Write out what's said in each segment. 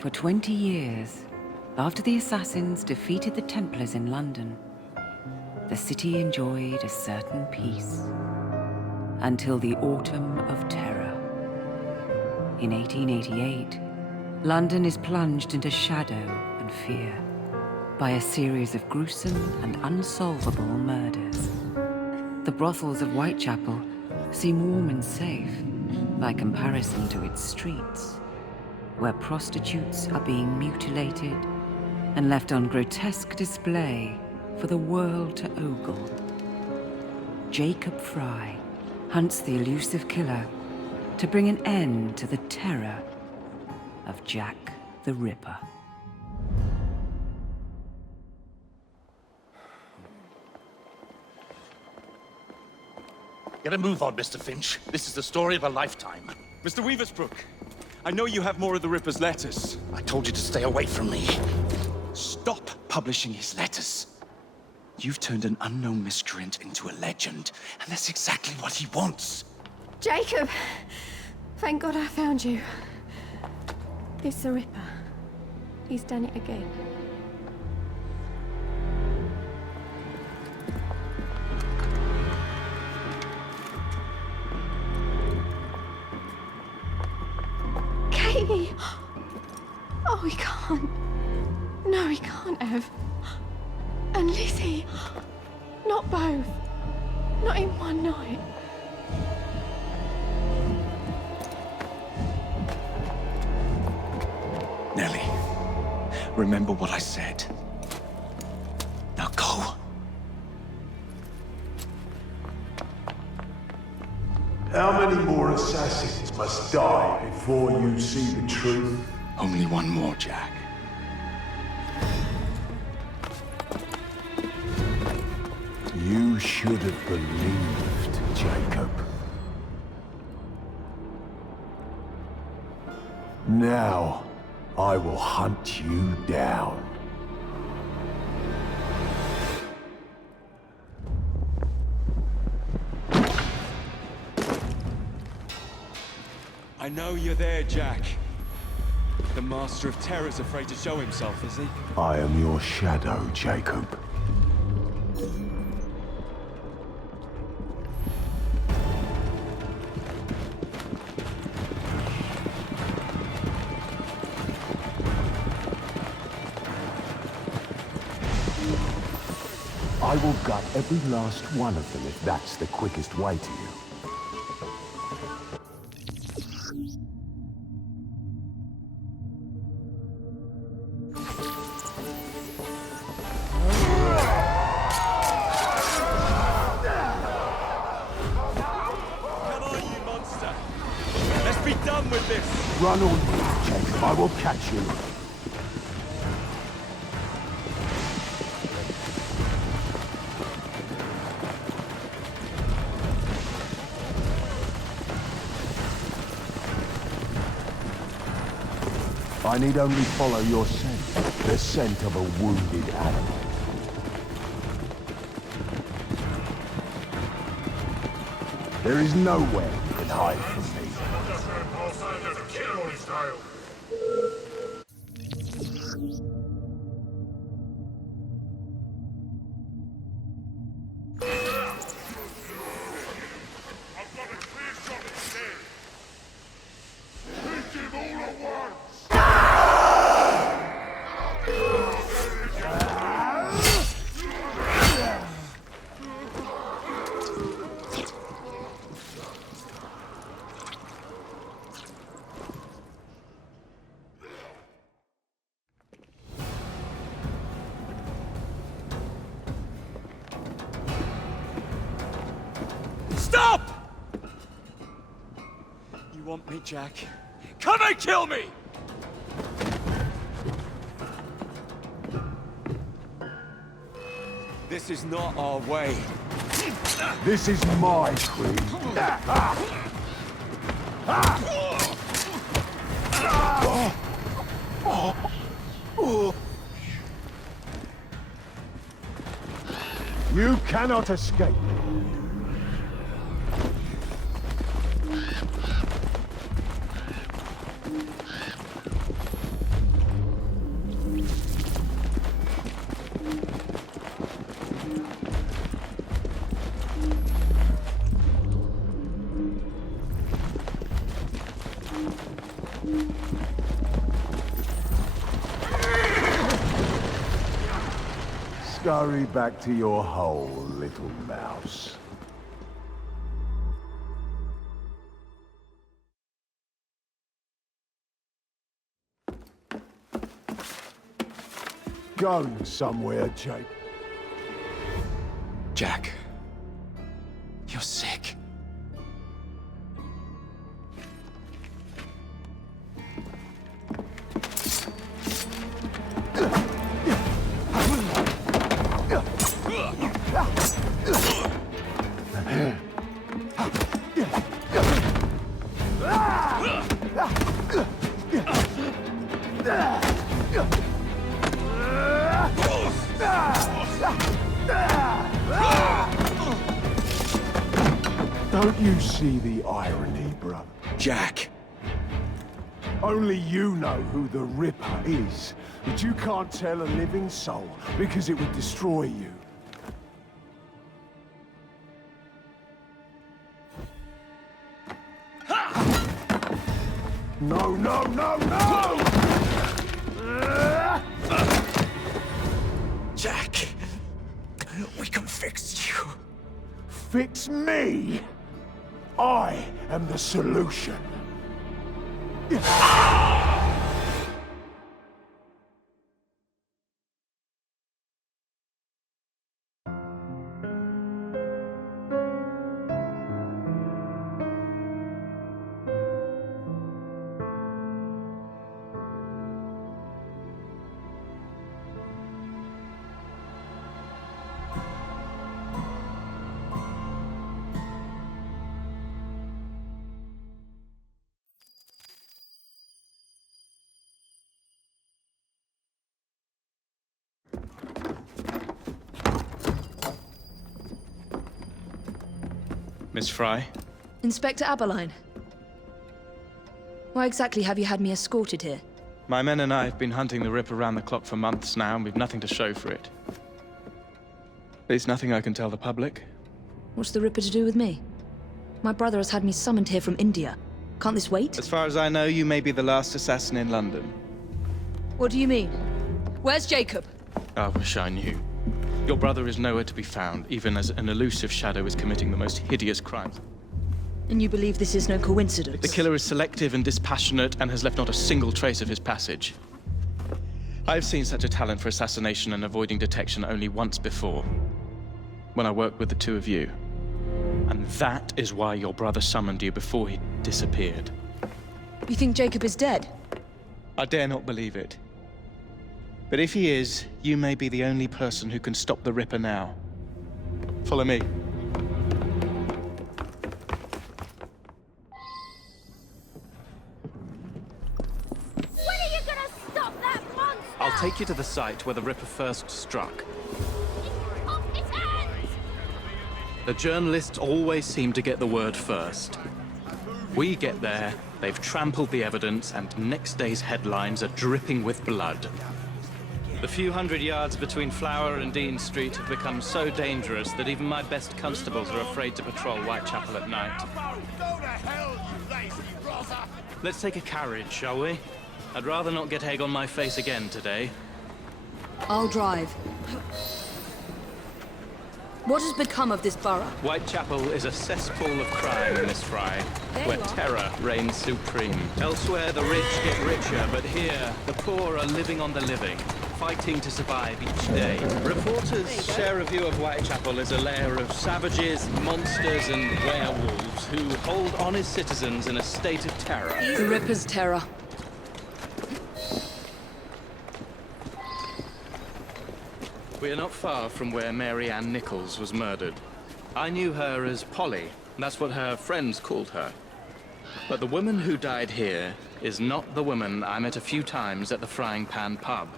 For 20 years, after the assassins defeated the Templars in London, the city enjoyed a certain peace. Until the Autumn of Terror. In 1888, London is plunged into shadow and fear by a series of gruesome and unsolvable murders. The brothels of Whitechapel seem warm and safe by comparison to its streets, where prostitutes are being mutilated and left on grotesque display for the world to ogle. Jacob Frye hunts the elusive killer to bring an end to the terror of Jack the Ripper. Get a move on, Mr. Finch. This is the story of a lifetime. Mr. Weaversbrook, I know you have more of the Ripper's letters. I told you to stay away from me. Stop publishing his letters. You've turned an unknown miscreant into a legend, and that's exactly what he wants. Jacob! Thank God I found you. It's the Ripper. He's done it again. Katie! Oh, he can't. No, he can't have. And Lizzie. Not both. Not in one night. Nellie, remember what I said. Now go. How many more assassins must die before you see the truth? Only one more, Jack. You should have believed, Jacob. Now, I will hunt you down. I know you're there, Jack. The Master of Terror's afraid to show himself, is he? I am your shadow, Jacob. I will gut every last one of them if that's the quickest way to you. Come on, you monster! Let's be done with this! Run on, Jacob. I will catch you. I need only follow your scent, the scent of a wounded animal. There is nowhere you can hide from me. Stop! You want me, Jack? Come and kill me! This is not our way. This is my creed. You cannot escape. Scurry back to your hole, little mouse. Going somewhere, Jake. Jack, you're sick. Don't you see the irony, bro? Jack. Only you know who the Ripper is, but you can't tell a living soul because it would destroy you. No, no, no, no! Jack, we can fix you. Fix me? I am the solution. Miss Frye? Inspector Aberline. Why exactly have you had me escorted here? My men and I have been hunting the Ripper around the clock for months now, and we've nothing to show for it. There's nothing I can tell the public. What's the Ripper to do with me? My brother has had me summoned here from India. Can't this wait? As far as I know, you may be the last assassin in London. What do you mean? Where's Jacob? I wish I knew. Your brother is nowhere to be found, even as an elusive shadow is committing the most hideous crimes. And you believe this is no coincidence? The killer is selective and dispassionate and has left not a single trace of his passage. I've seen such a talent for assassination and avoiding detection only once before, when I worked with the two of you. And that is why your brother summoned you before he disappeared. You think Jacob is dead? I dare not believe it. But if he is, you may be the only person who can stop the Ripper now. Follow me. When are you gonna stop that monster? I'll take you to the site where the Ripper first struck. Off its hands! The journalists always seem to get the word first. We get there, they've trampled the evidence, and next day's headlines are dripping with blood. The few hundred yards between Flower and Dean Street have become so dangerous that even my best constables are afraid to patrol Whitechapel at night. Go to hell, you lazy rotter! Let's take a carriage, shall we? I'd rather not get egg on my face again today. I'll drive. What has become of this borough? Whitechapel is a cesspool of crime, Miss Frye, where terror reigns supreme. Elsewhere, the rich get richer, but here, the poor are living on the living, fighting to survive each day. Reporters share a view of Whitechapel as a lair of savages, monsters, and werewolves who hold honest citizens in a state of terror. The Ripper's terror. We're not far from where Mary Ann Nichols was murdered. I knew her as Polly. That's what her friends called her. But the woman who died here is not the woman I met a few times at the Frying Pan pub.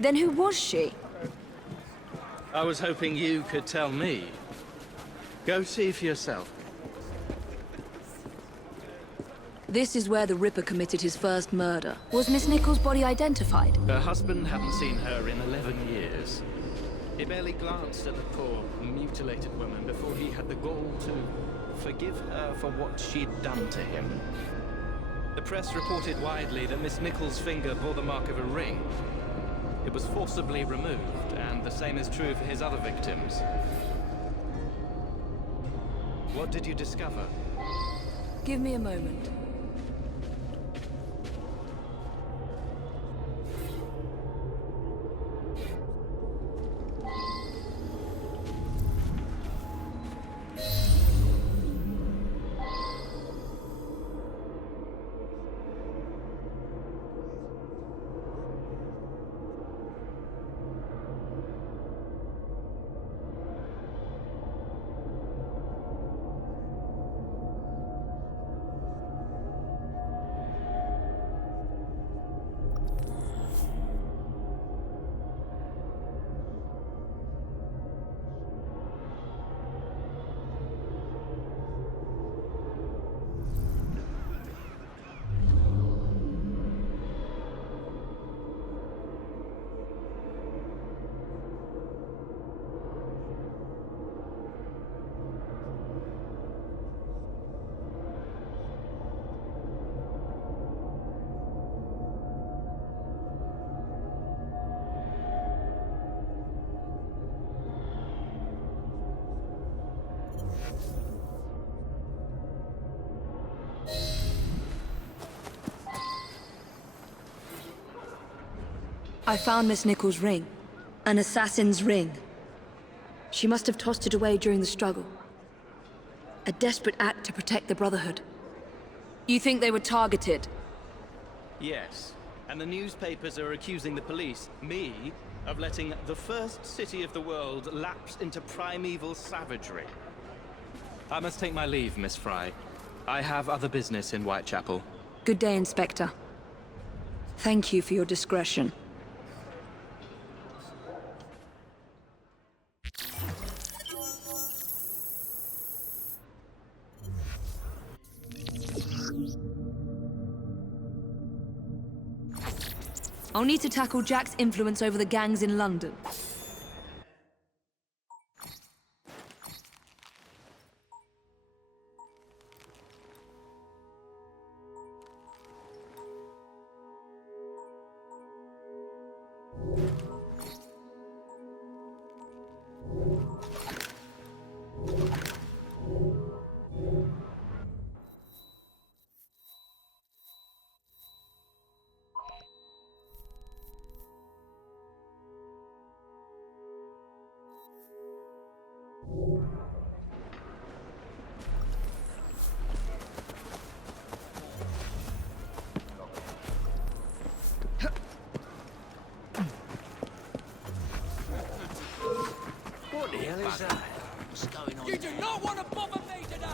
Then who was she? I was hoping you could tell me. Go see for yourself. This is where the Ripper committed his first murder. Was Miss Nichols' body identified? Her husband hadn't seen her in 11 years. He barely glanced at the poor, mutilated woman before he had the gall to forgive her for what she'd done to him. The press reported widely that Miss Nichols' finger bore the mark of a ring. It was forcibly removed, and the same is true for his other victims. What did you discover? Give me a moment. I found Miss Nichols' ring. An assassin's ring. She must have tossed it away during the struggle. A desperate act to protect the Brotherhood. You think they were targeted? Yes. And the newspapers are accusing the police, me, of letting the first city of the world lapse into primeval savagery. I must take my leave, Miss Frye. I have other business in Whitechapel. Good day, Inspector. Thank you for your discretion. I'll need to tackle Jack's influence over the gangs in London. What the hell is that? What's going on? You do not want to bother me today!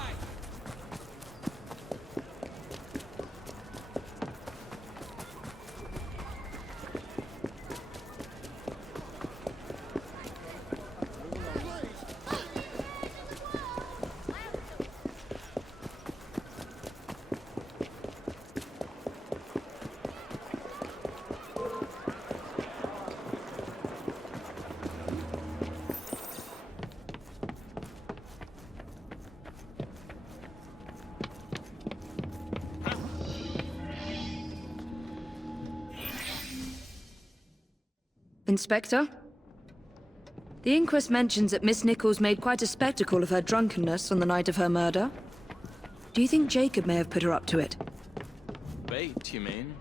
Inspector? The inquest mentions that Miss Nichols made quite a spectacle of her drunkenness on the night of her murder. Do you think Jacob may have put her up to it? Bait, you mean?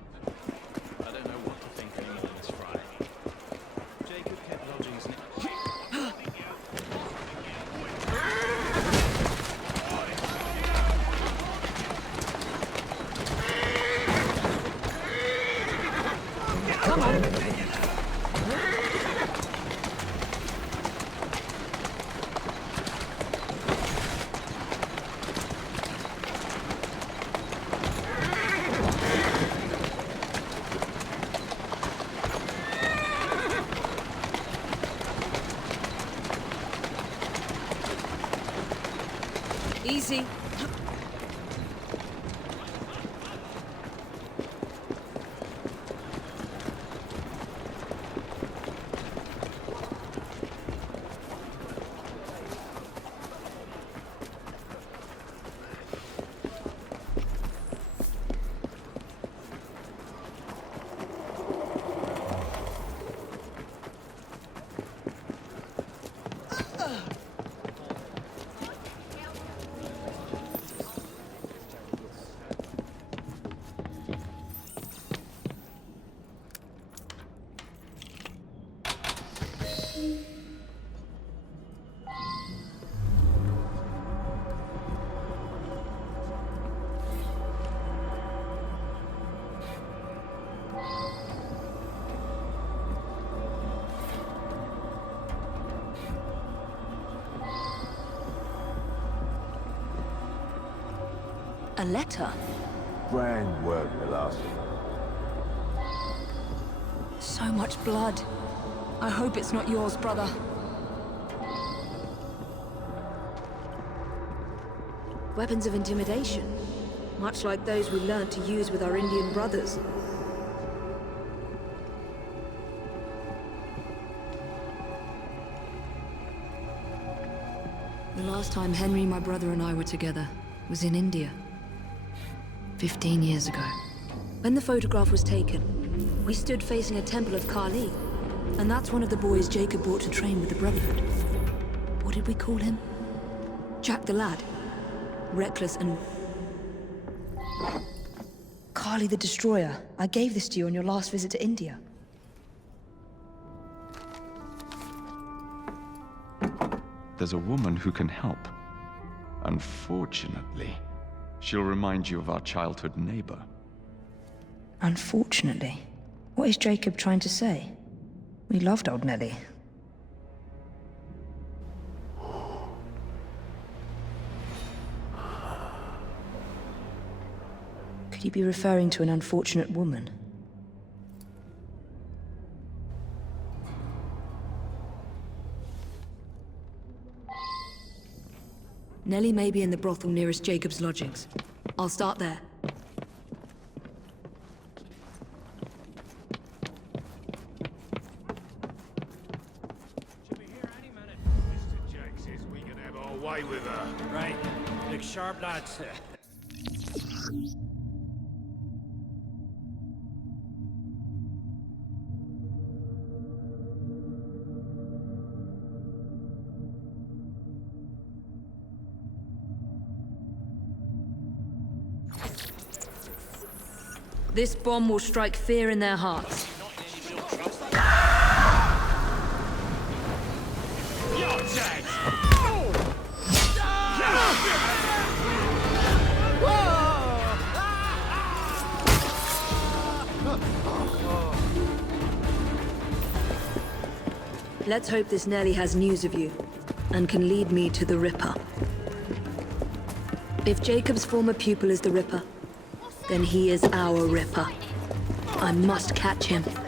I don't know what to think anymore, Miss Frye. Jacob kept lodgings near... Come on! Easy. A letter? Grand work, Velasco. So much blood. I hope it's not yours, brother. Weapons of intimidation. Much like those we learnt to use with our Indian brothers. The last time Henry, my brother, and I were together was in India. 15 years ago. When the photograph was taken, we stood facing a temple of Kali. And that's one of the boys Jacob brought to train with the Brotherhood. What did we call him? Jack the Lad. Reckless and... Kali the Destroyer. I gave this to you on your last visit to India. There's a woman who can help. Unfortunately, she'll remind you of our childhood neighbor. Unfortunately? What is Jacob trying to say? We loved old Nellie. Could he be referring to an unfortunate woman? Nellie may be in the brothel nearest Jacob's lodgings. I'll start there. Mr. Jack says we can have our way with her. Right. Look sharp, lads. This bomb will strike fear in their hearts. Let's hope this Nellie has news of you, and can lead me to the Ripper. If Jacob's former pupil is the Ripper, then he is our Ripper. I must catch him. Can't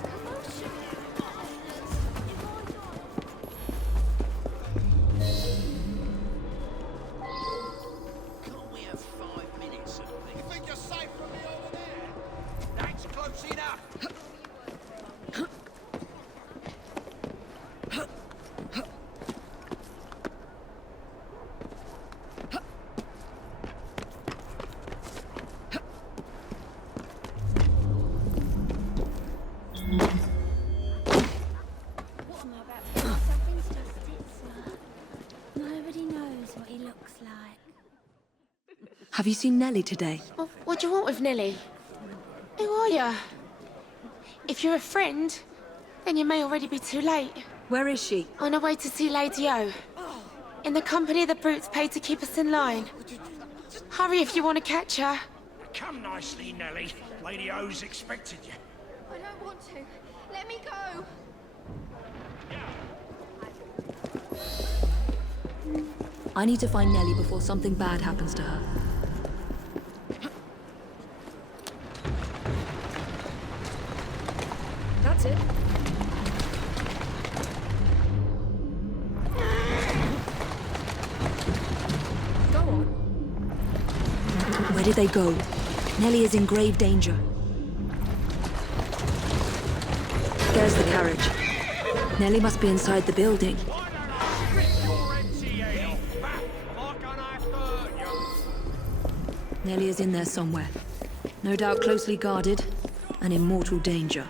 we have 5 minutes of this? You think you're safe from me over there? That's close enough. What am I about to do? Something's just it, sir. Nobody knows what he looks like. Have you seen Nellie today? Well, what do you want with Nellie? Who are you? If you're a friend, then you may already be too late. Where is she? On her way to see Lady O. In the company of the brutes paid to keep us in line. Hurry if you want to catch her. Come nicely, Nellie. Lady O's expected you. I don't want to. Let me go. I need to find Nellie before something bad happens to her. That's it. Go on. Where did they go? Nellie is in grave danger. There's the carriage. Nellie must be inside the building. Nellie is in there somewhere. No doubt closely guarded and in mortal danger.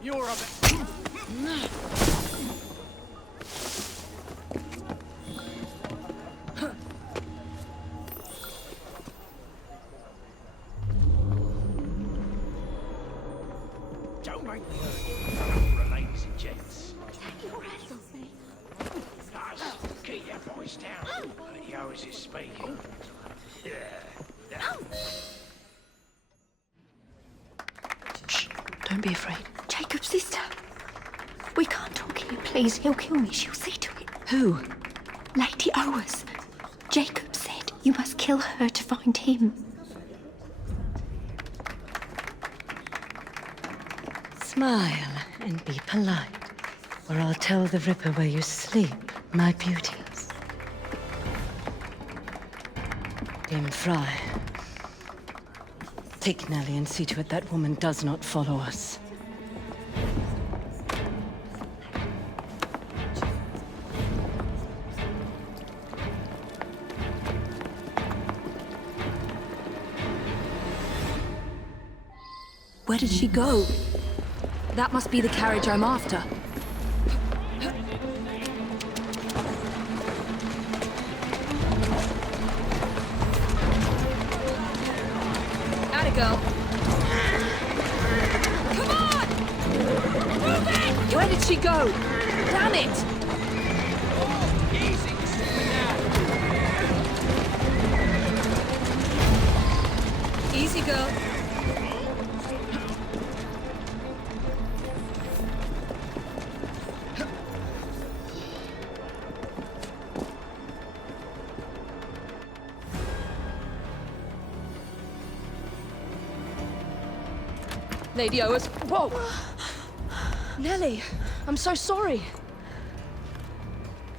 You're a Don't make me hurt you, ladies and gents. Your hands off me. Guys, keep your voice down. Yours is speaking. Shh, don't be afraid. Jacob's sister. We can't talk here, please. He'll kill me. She'll see to it. Who? Lady Owers. Jacob said you must kill her to find him. Smile and be polite, or I'll tell the Ripper where you sleep, my beauties. Dame Frye. Take Nellie and see to it that woman does not follow us. Where did she go? That must be the carriage I'm after. Atta girl. Come on! Move it! Where did she go? Damn it! Easy, stupid now. Easy, girl. Lady Owers. Whoa! Nellie, I'm so sorry.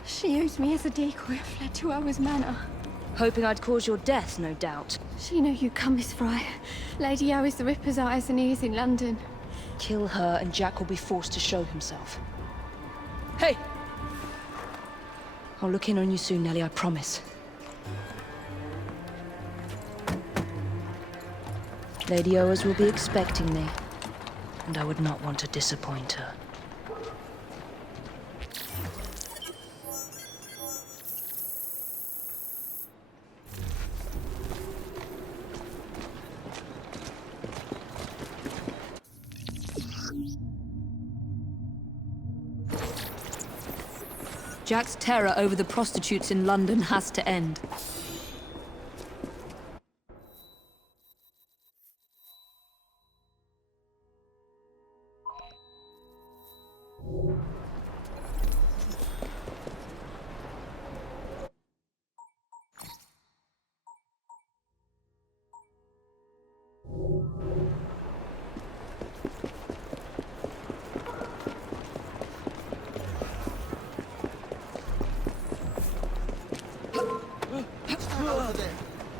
She used me as a decoy and fled to Owers Manor. Hoping I'd cause your death, no doubt. She knew you'd come, Miss Frye. Lady Owers the Ripper's eyes and ears in London. Kill her and Jack will be forced to show himself. Hey! I'll look in on you soon, Nellie, I promise. Lady Owers will be expecting me, and I would not want to disappoint her. Jack's terror over the prostitutes in London has to end.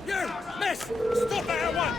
You! Miss! Stop at one!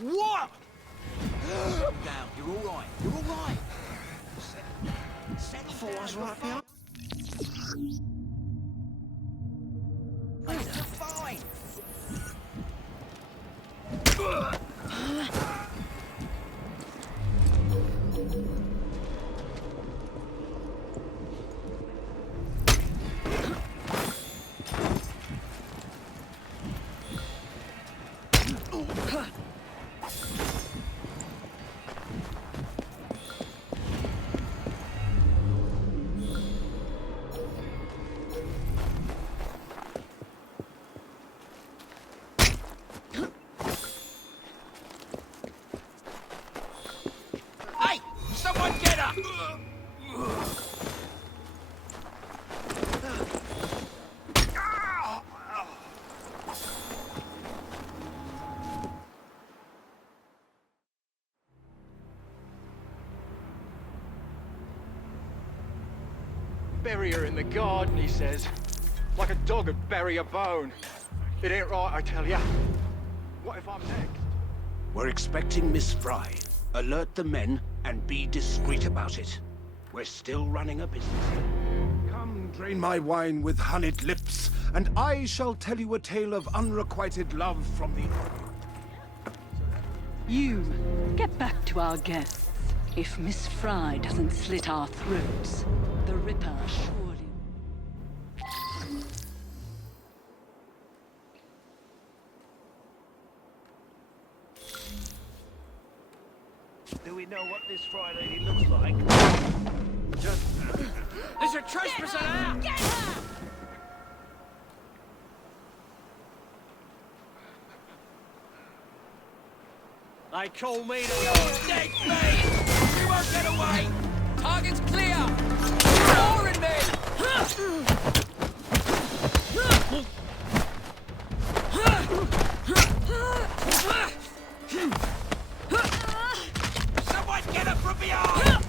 What? Calm down. You're all right. You're all right. Settle for us right behind. You're fine. Hey! Someone get her! Bury her in the garden, he says. Like a dog would bury a bone. It ain't right, I tell ya. What if I'm next? We're expecting Miss Frye. Alert the men and be discreet about it. We're still running a business. Come, drain my wine with honeyed lips, and I shall tell you a tale of unrequited love from the... You, get back to our guests. If Miss Frye doesn't slit our throats, the Ripper surely... Do we know what this Frye lady looks like? There's a trespasser out! Get her! They call me the Lord Next Me! You won't get away! Target's clear! Ignoring me! Someone get her from behind!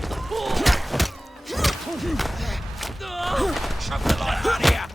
Shove the light out here!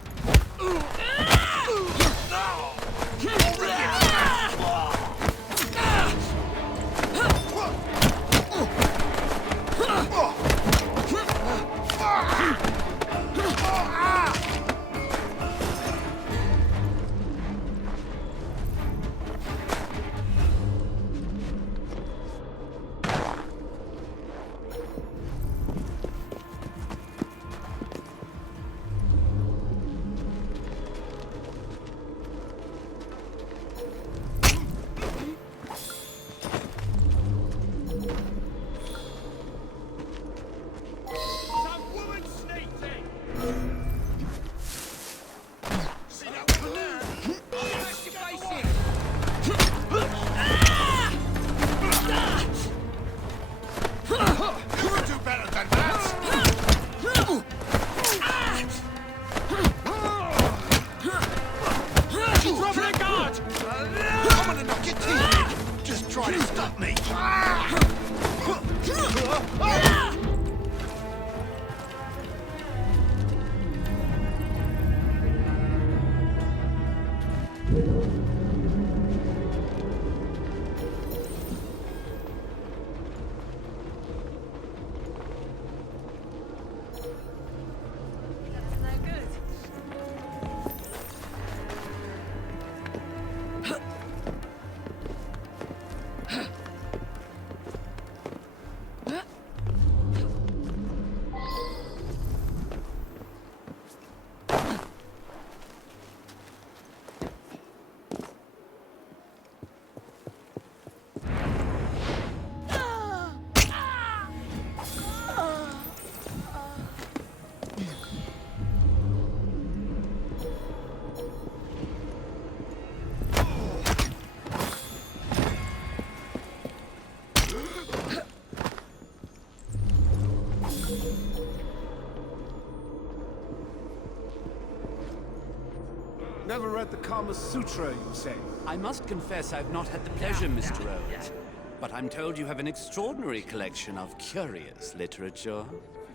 Never read the Kama Sutra, you say? I must confess I've not had the pleasure, Mr. Rhodes. But I'm told you have an extraordinary collection of curious literature.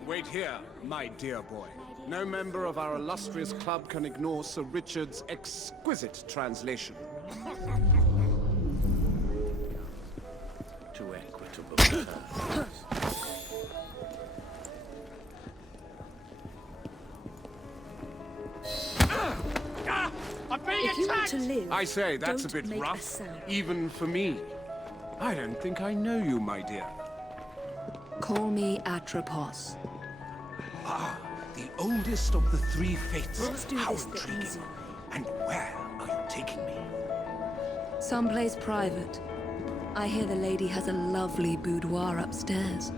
Wait here, my dear boy. No member of our illustrious club can ignore Sir Richard's exquisite translation. to equitable terms. If you want to live, I say, that's a don't bit make rough, sound. even for me. I don't think I know you, my dear. Call me Atropos. Ah, the oldest of the three fates. Let's do How this the intriguing. easy way. And where are you taking me? Someplace private. I hear the lady has a lovely boudoir upstairs.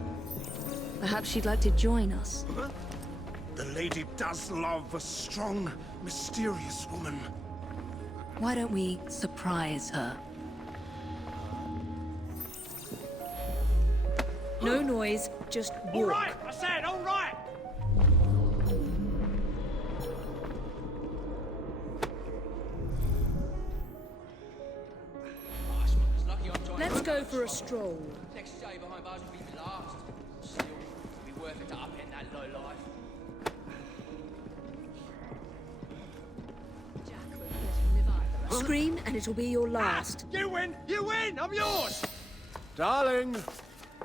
Perhaps she'd like to join us. The lady does love a strong, mysterious woman. Why don't we surprise her? No noise, just walk. All right, I said, all right. Let's go for a stroll. Next day behind bars will be the last. Still, it'll be worth it to upend that low life. Scream and it'll be your last. You win! You win! I'm yours! Darling,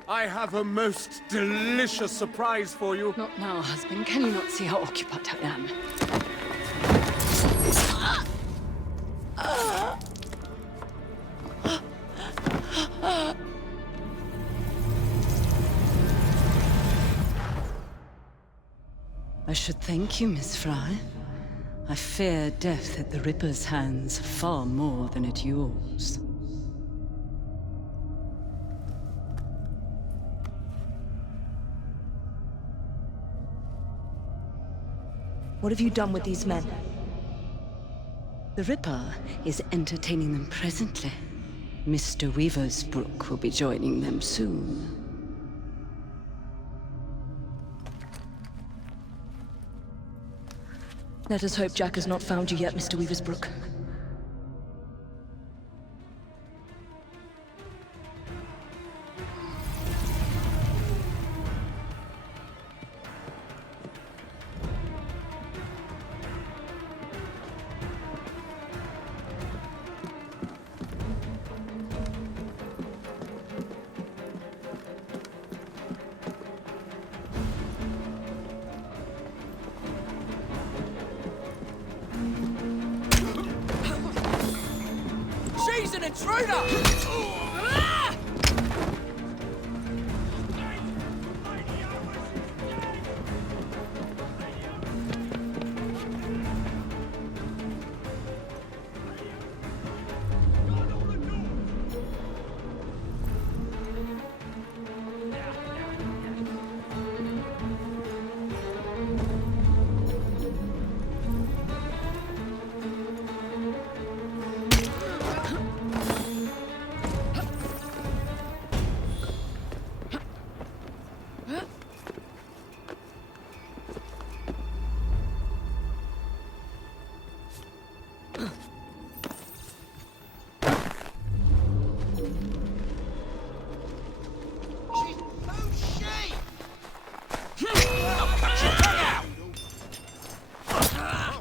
I have a most delicious surprise for you. Not now, husband. Can you not see how occupied I am? I should thank you, Miss Frye. I fear death at the Ripper's hands far more than at yours. What have you done with these men? The Ripper is entertaining them presently. Mr. Weaversbrook will be joining them soon. Let us hope Jack has not found you yet, Mr. Weaversbrook. She's an intruder!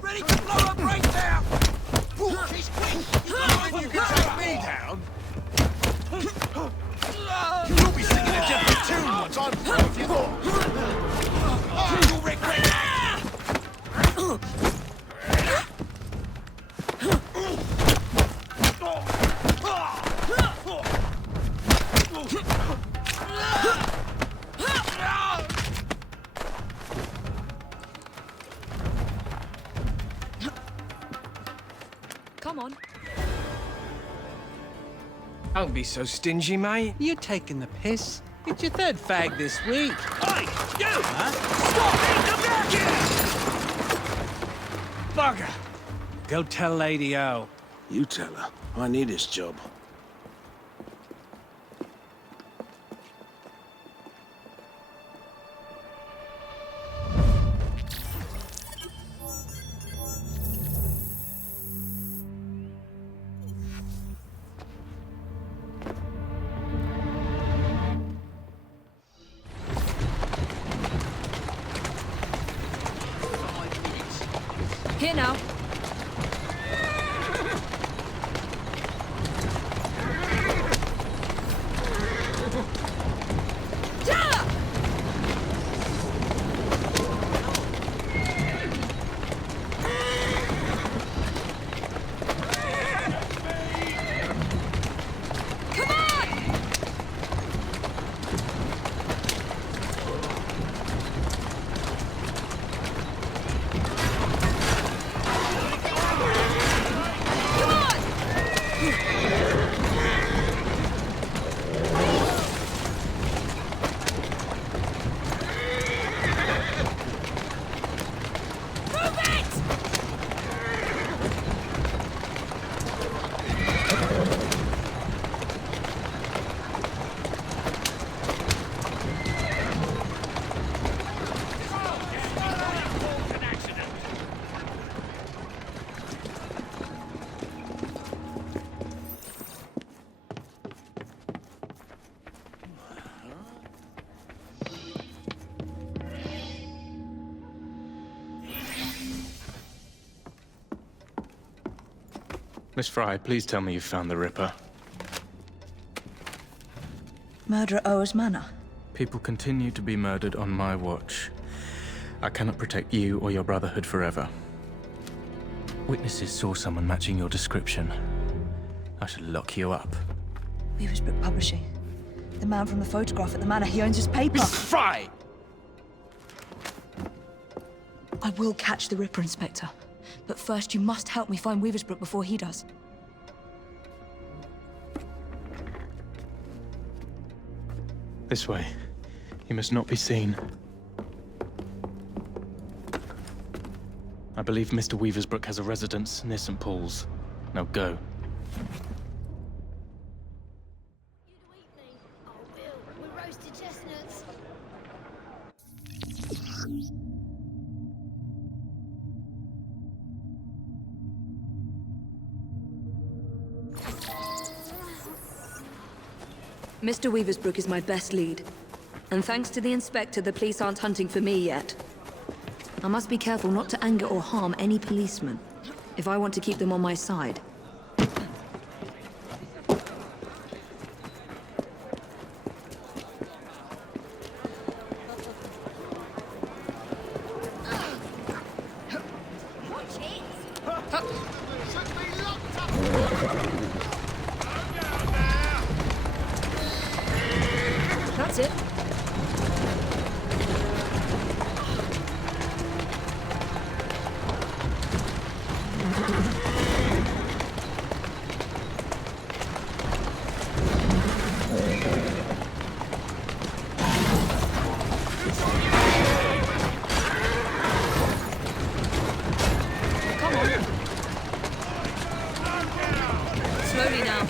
Ready to blow her brains out! She's quick! If you can take me down... You'll be singing a different tune once I'm through with you all! You'll regret that! Come on. Don't be so stingy, mate. You're taking the piss. It's your third fag this week. Hey, you! Huh? Stop it! Come back here! Bugger! Go tell Lady O. You tell her. I need this job. Here now. Miss Frye, please tell me you found the Ripper. Murder at Oa's Manor. People continue to be murdered on my watch. I cannot protect you or your Brotherhood forever. Witnesses saw someone matching your description. I should lock you up. Weaversbrook Publishing. The man from the photograph at the manor, he owns his paper. Miss Frye! I will catch the Ripper, Inspector. But first, you must help me find Weaversbrook before he does. This way. He must not be seen. I believe Mr. Weaversbrook has a residence near St. Paul's. Now go. We're roasted chestnuts. Mr. Weaversbrook is my best lead. And thanks to the Inspector, the police aren't hunting for me yet. I must be careful not to anger or harm any policemen, if I want to keep them on my side. That's it. Come on. Slowly now.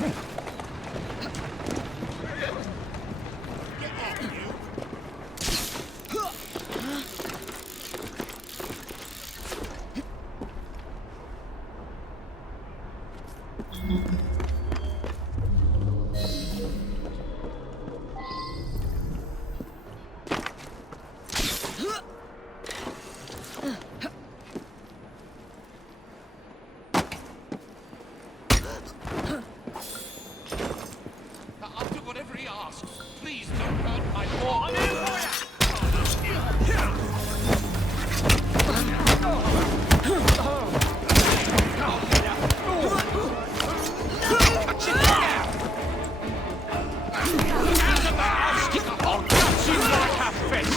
I'll do whatever he asks. Please don't hurt my boy. I'll cut you like a fish.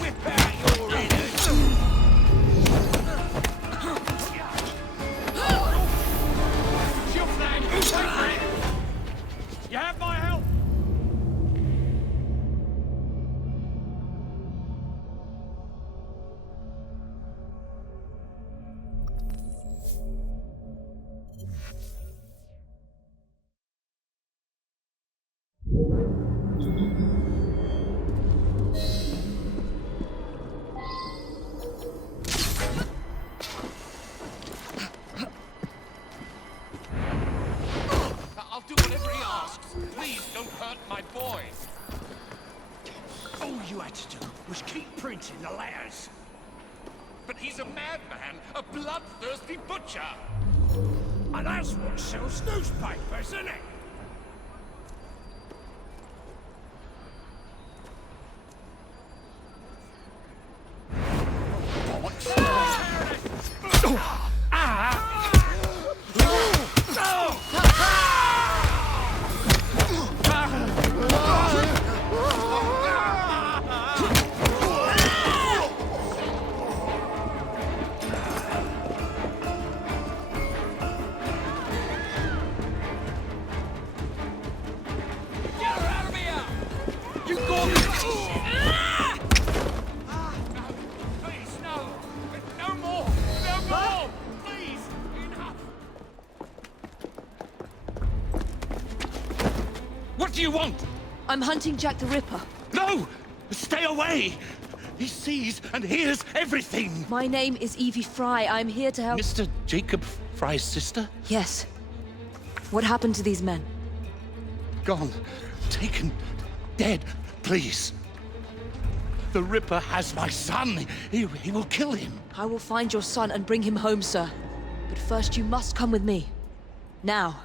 Whip out your innards. Your flag. You have my help. I'll do whatever he asks. Please don't hurt my boy. All you had to do was keep printing the letters. But he's a madman, a bloodthirsty butcher. And that's what sells newspapers, isn't it? Get her out of here! You go! Please. do you want? I'm hunting Jack the Ripper. No! Stay away! He sees and hears everything! My name is Evie Frye. I'm here to help... Mr. Jacob Frye's sister? Yes. What happened to these men? Gone. Taken. Dead. Please. The Ripper has my son. He will kill him. I will find your son and bring him home, sir. But first you must come with me. Now.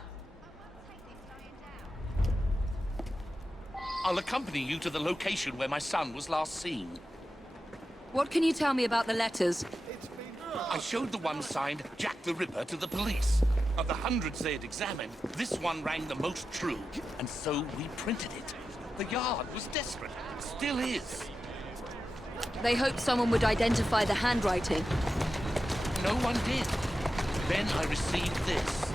I'll accompany you to the location where my son was last seen. What can you tell me about the letters? I showed the one signed Jack the Ripper to the police. Of the hundreds they had examined, this one rang the most true, and so we printed it. The Yard was desperate. Still is. They hoped someone would identify the handwriting. No one did. Then I received this.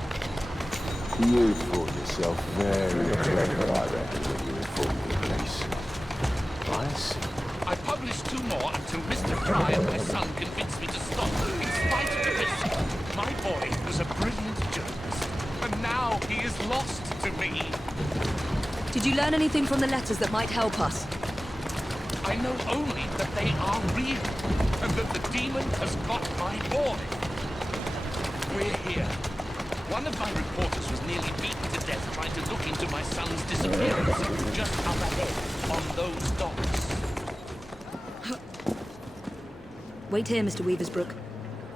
You thought yourself very clever, I reckon, when you informed the police. I see. I published 2 more until Mr. Frye and my son convinced me to stop, in spite of the risk. My boy was a brilliant journalist, and now he is lost to me. Did you learn anything from the letters that might help us? I know only that they are real, and that the demon has got my boy. We're here. One of my reporters was nearly beaten to death trying to look into my son's disappearance, just up ahead, on those docks. Wait here, Mr. Weaversbrook.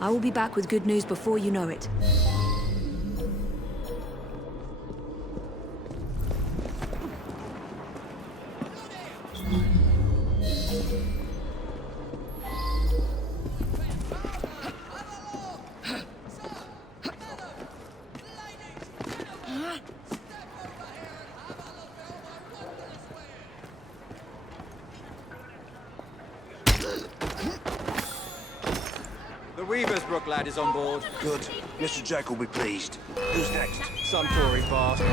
I will be back with good news before you know it. The Weaversbrook lad is on board. Good. Mr. Jack will be pleased. Who's next? Some Tory bastard.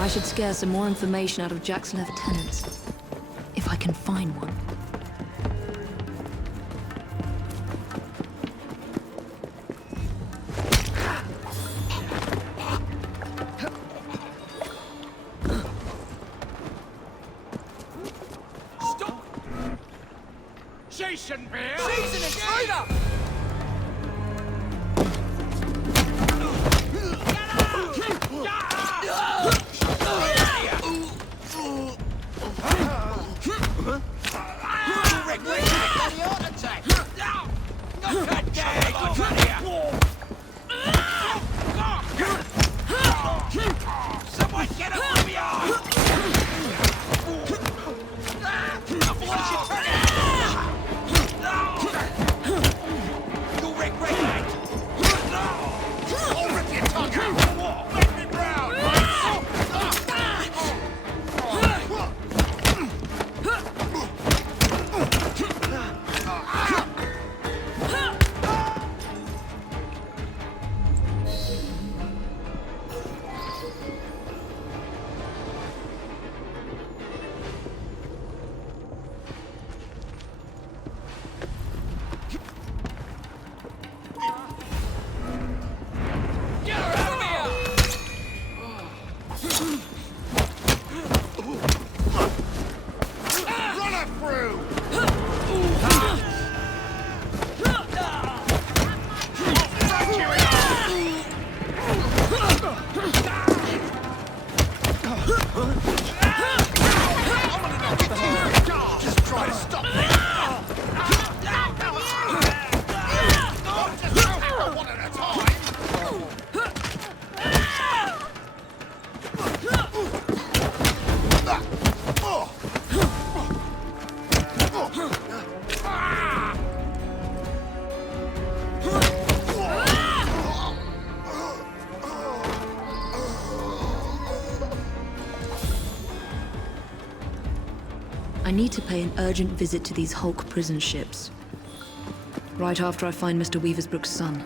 I should scare some more information out of Jack's lieutenants. If I can find one. Stop! She's an intruder! need to pay an urgent visit to these Hulk prison ships. Right after I find Mr. Weaversbrook's son.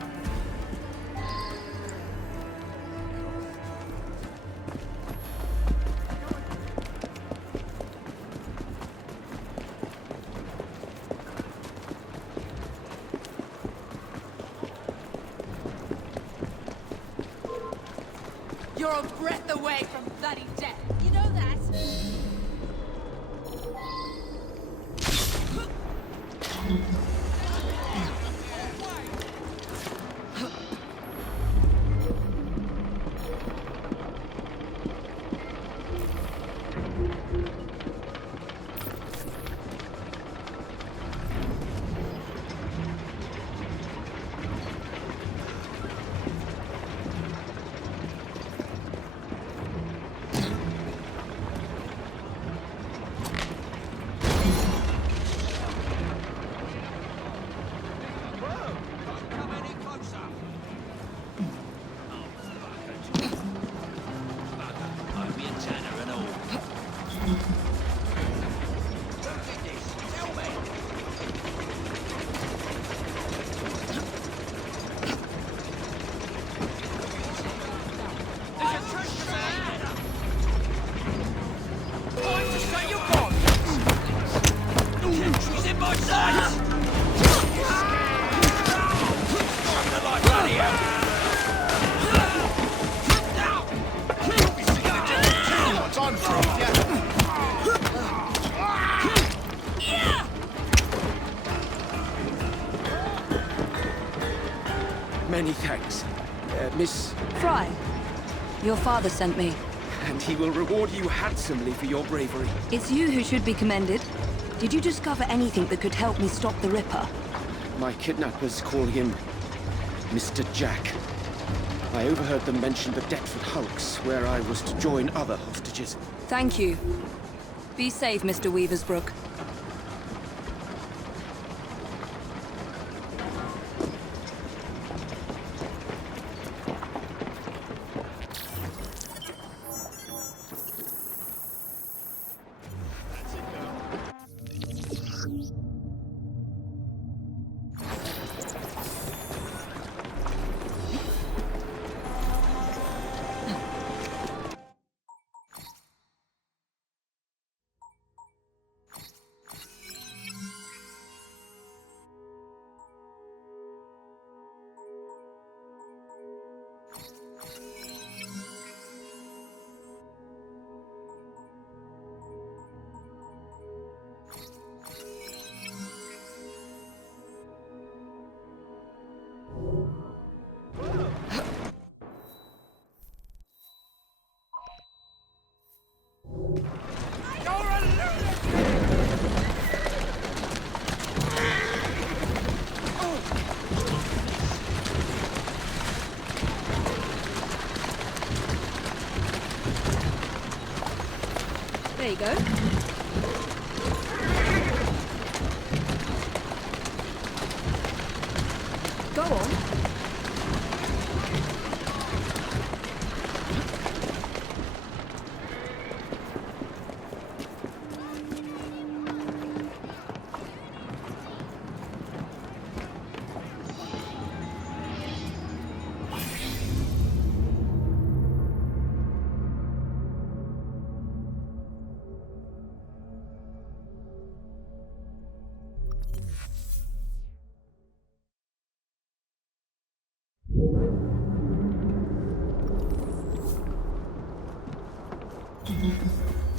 You're a breath away from bloody death. You know that? Many thanks, Miss... Frye, your father sent me. And he will reward you handsomely for your bravery. It's you who should be commended. Did you discover anything that could help me stop the Ripper? My kidnappers call him Mr. Jack. I overheard them mention the Deptford Hulks, where I was to join other hostages. Thank you. Be safe, Mr. Weaversbrook. There you go. Go on.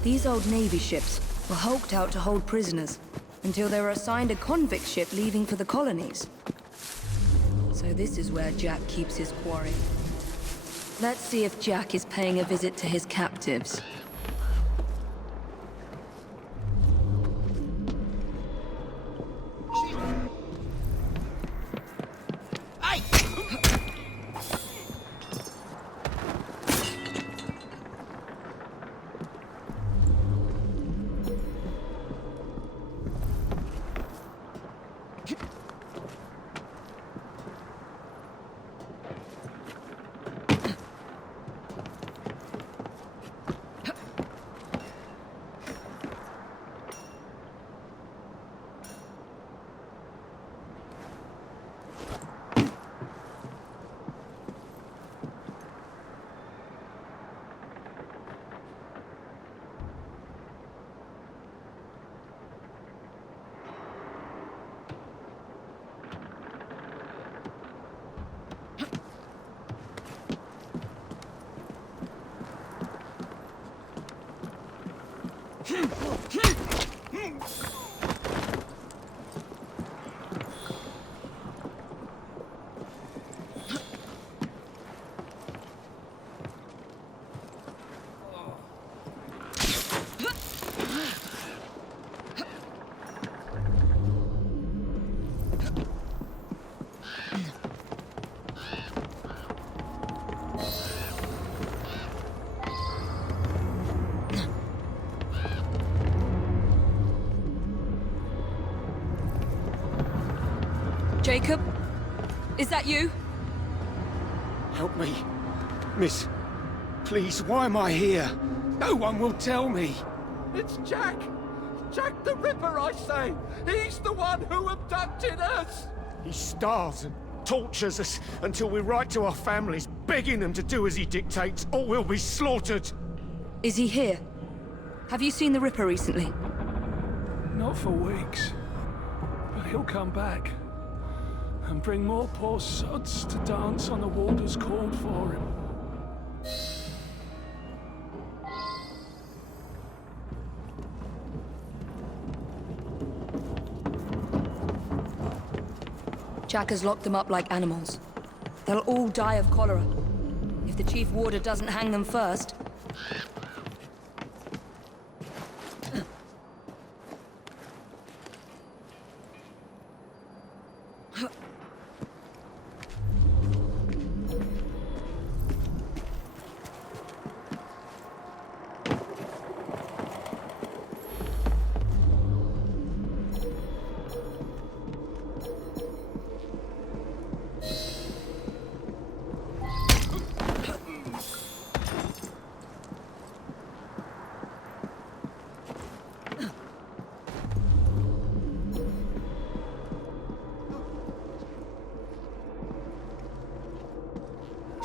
These old Navy ships were hulked out to hold prisoners until they were assigned a convict ship leaving for the colonies. So this is where Jack keeps his quarry. Let's see if Jack is paying a visit to his captives. Jacob? Is that you? Help me. Miss, please, why am I here? No one will tell me. It's Jack! Jack the Ripper, I say! He's the one who abducted us! He starves and tortures us until we write to our families, begging them to do as he dictates, or we'll be slaughtered. Is he here? Have you seen the Ripper recently? Not for weeks. But he'll come back. And bring more poor sods to dance on the waters called for him. Jack has locked them up like animals. They'll all die of cholera. If the Chief Warder doesn't hang them first.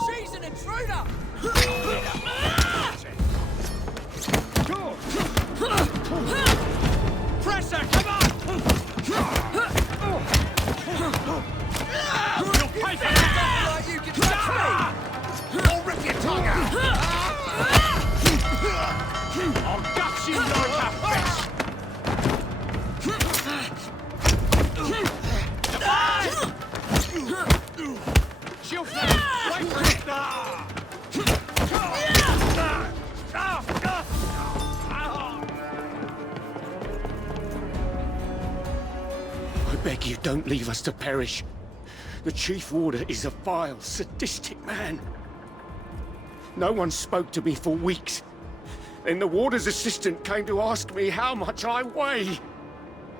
She's an intruder! Press her, come on! You'll pay for that! Like you can touch me! I'll rip your tongue out! I'll gut you like a fish! She'll fly! Wait for it! I beg you, don't leave us to perish. The Chief Warder is a vile, sadistic man. No one spoke to me for weeks. Then the Warder's assistant came to ask me how much I weigh.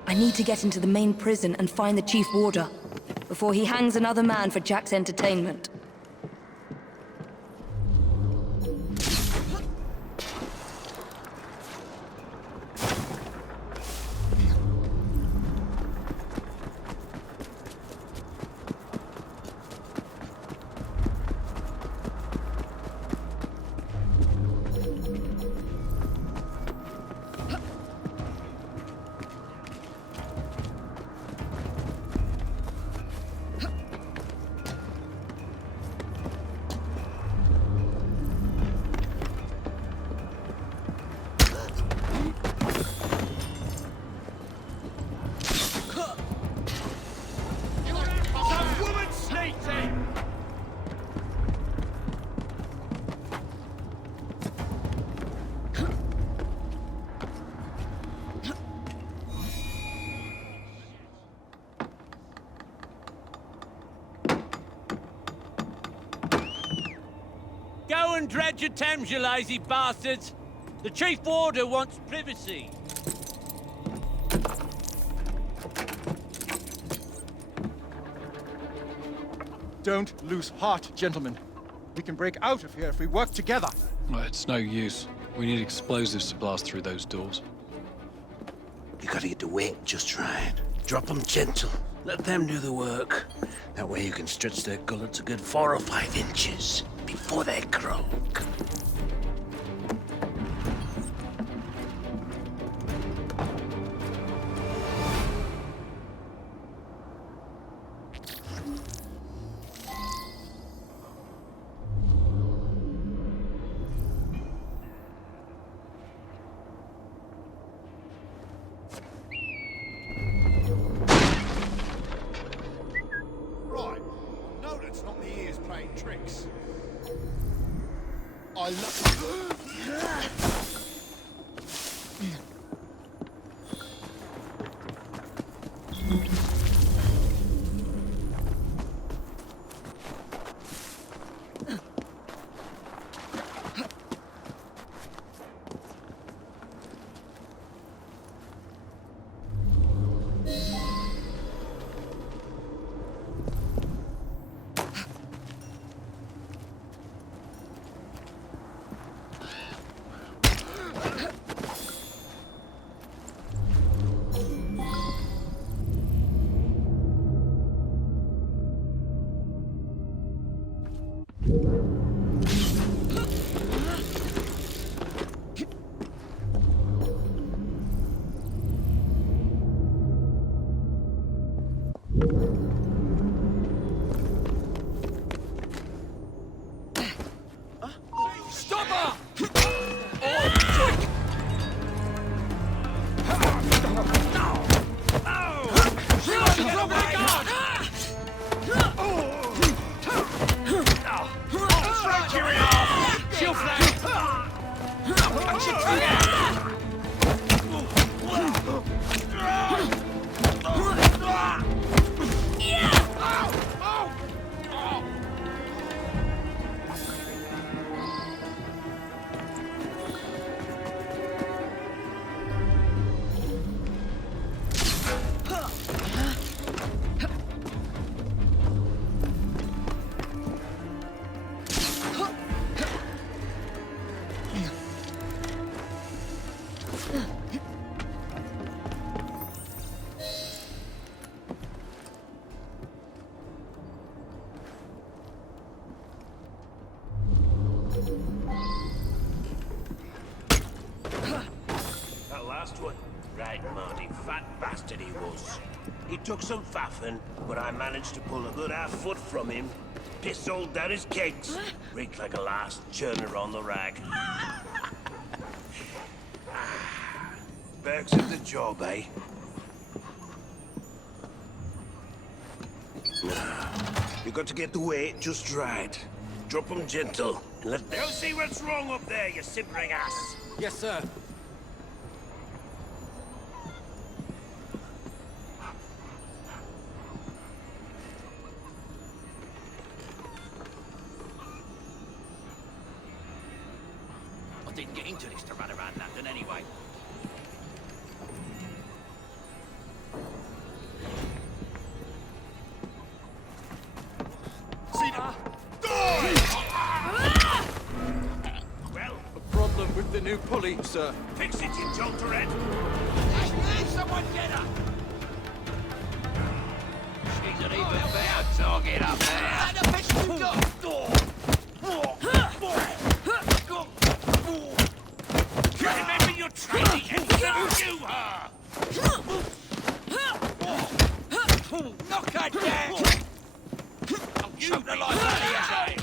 I need to get into the main prison and find the Chief Warder before he hangs another man for Jack's entertainment. Go and dredge your Thames, you lazy bastards! The Chief Warder wants privacy. Don't lose heart, gentlemen. We can break out of here if we work together. Well, it's no use. We need explosives to blast through those doors. You gotta get the weight just right. Drop them gentle. Let them do the work. That way you can stretch their gullets a good 4 or 5 inches before they croak. Stop her! That last one? Right, Marty, fat bastard he was. He took some faffing, but I managed to pull a good half foot from him. Pissed all down his kegs. Reeked like a last churner on the rag. Perks of the job, eh? You got to get the weight just right. Drop 'em gentle. And let them see what's wrong up there, you simpering ass. Yes, sir. I didn't get into this to run around London anyway. See that? Well, A problem with the new pulley, sir. fix it, you jolterhead. Someone get her! She's an even better target up there. The best you got! Remember your training and subdue her! Knock her down! I'll choke the life out of you!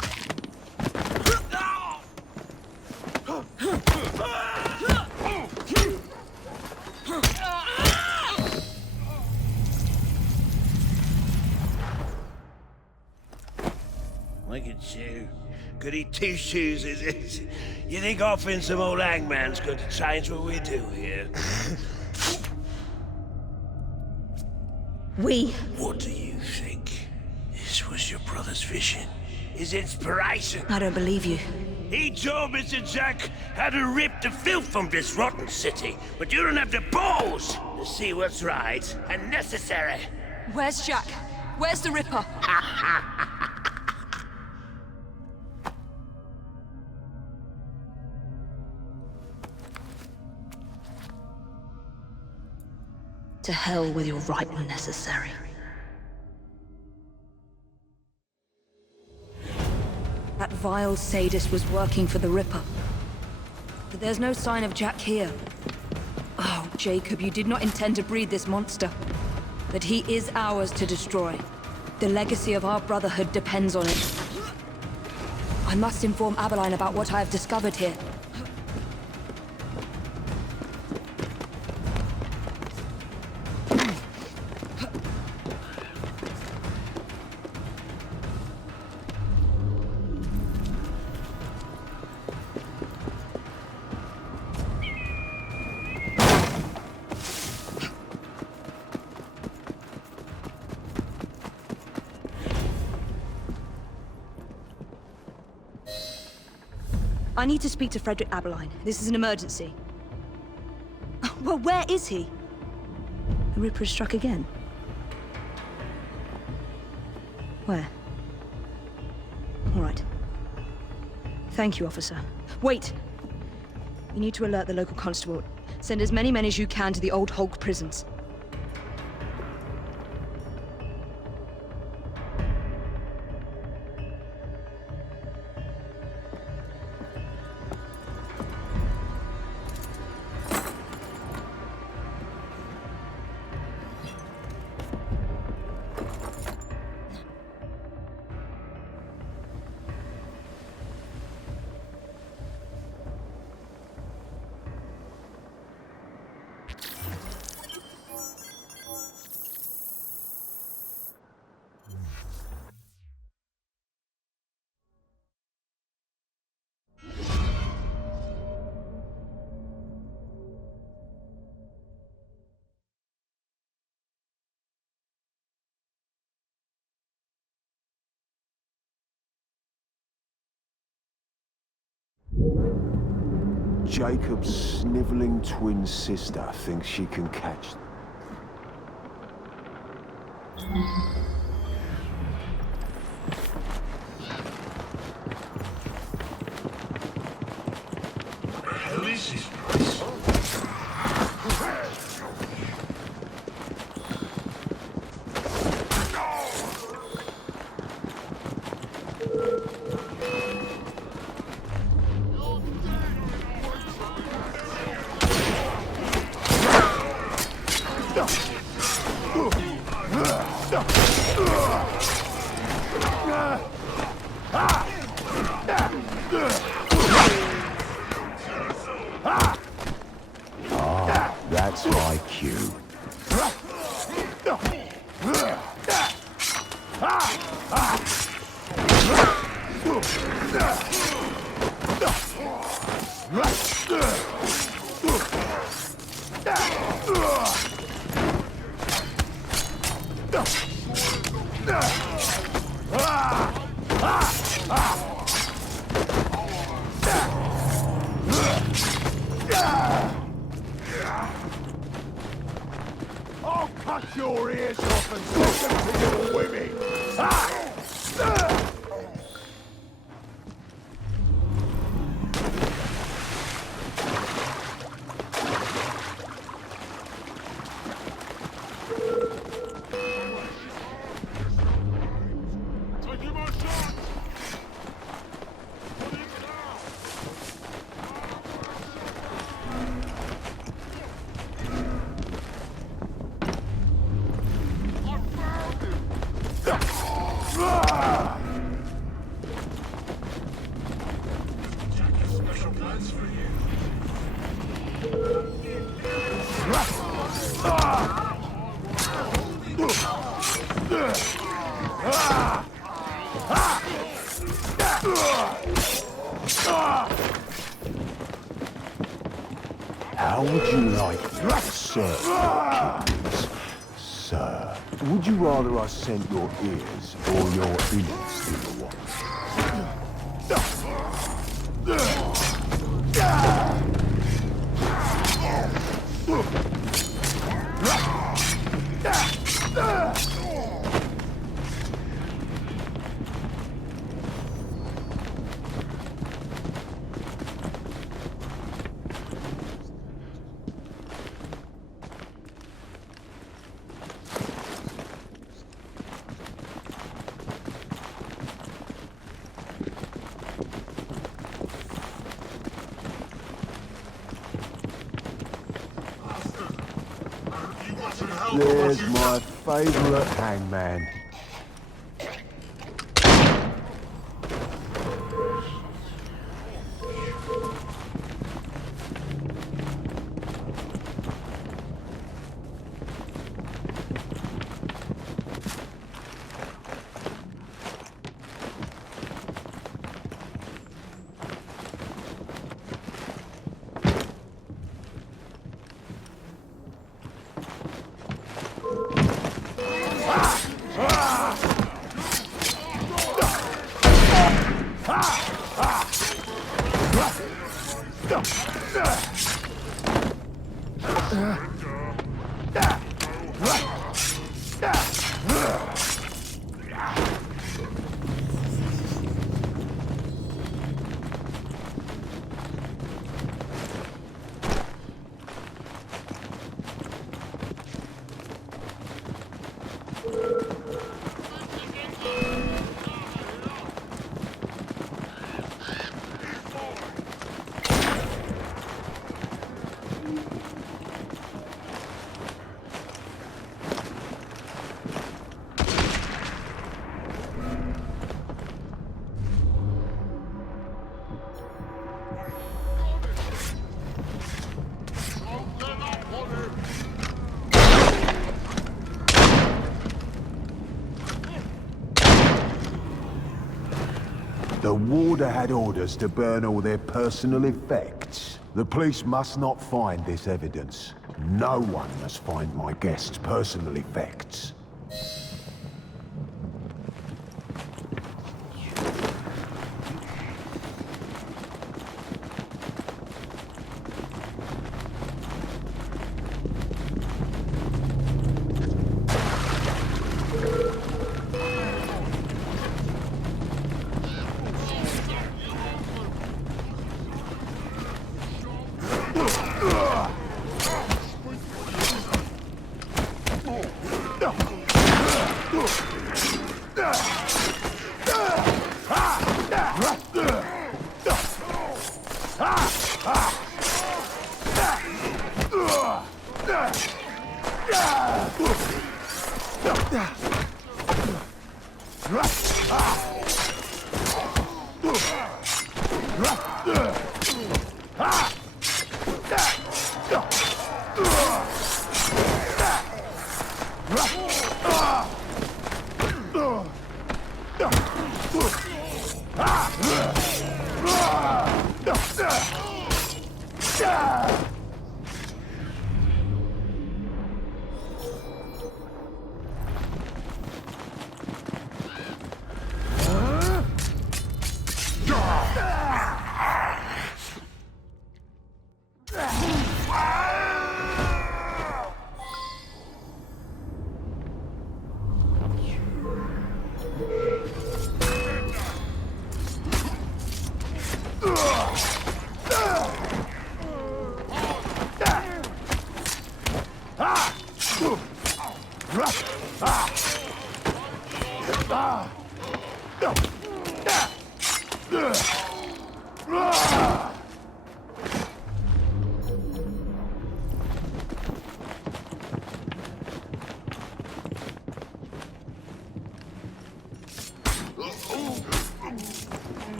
Look at you. Goody two-shoes, is it? You think offering some old hangman's going to change what we do here? What do you think? This was your brother's vision? His inspiration? I don't believe you. He told Mr. Jack how to rip the filth from this rotten city, but you don't have the balls to see what's right and necessary. Where's Jack? Where's the Ripper? To hell with your right and necessary. That vile sadist was working for the Ripper. But there's no sign of Jack here. Oh, Jacob, you did not intend to breed this monster. But he is ours to destroy. The legacy of our brotherhood depends on it. I must inform Abeline about what I have discovered here. I need to speak to Frederick Abeline. This is an emergency. Well, where is he? The Ripper has struck again. Where? All right. Thank you, officer. Wait! You need to alert the local constable. Send as many men as you can to the old Hulk prisons. Jacob's sniveling twin sister thinks she can catch... Who is this place? That's my cue. I'll cut your ears off and stick them to your women! How would you like that, sir, kittens? Sir, would you rather I sent your ears or your innards to the one? There's my favourite hangman. The warder had orders to burn all their personal effects. The police must not find this evidence. No one must find my guest's personal effects.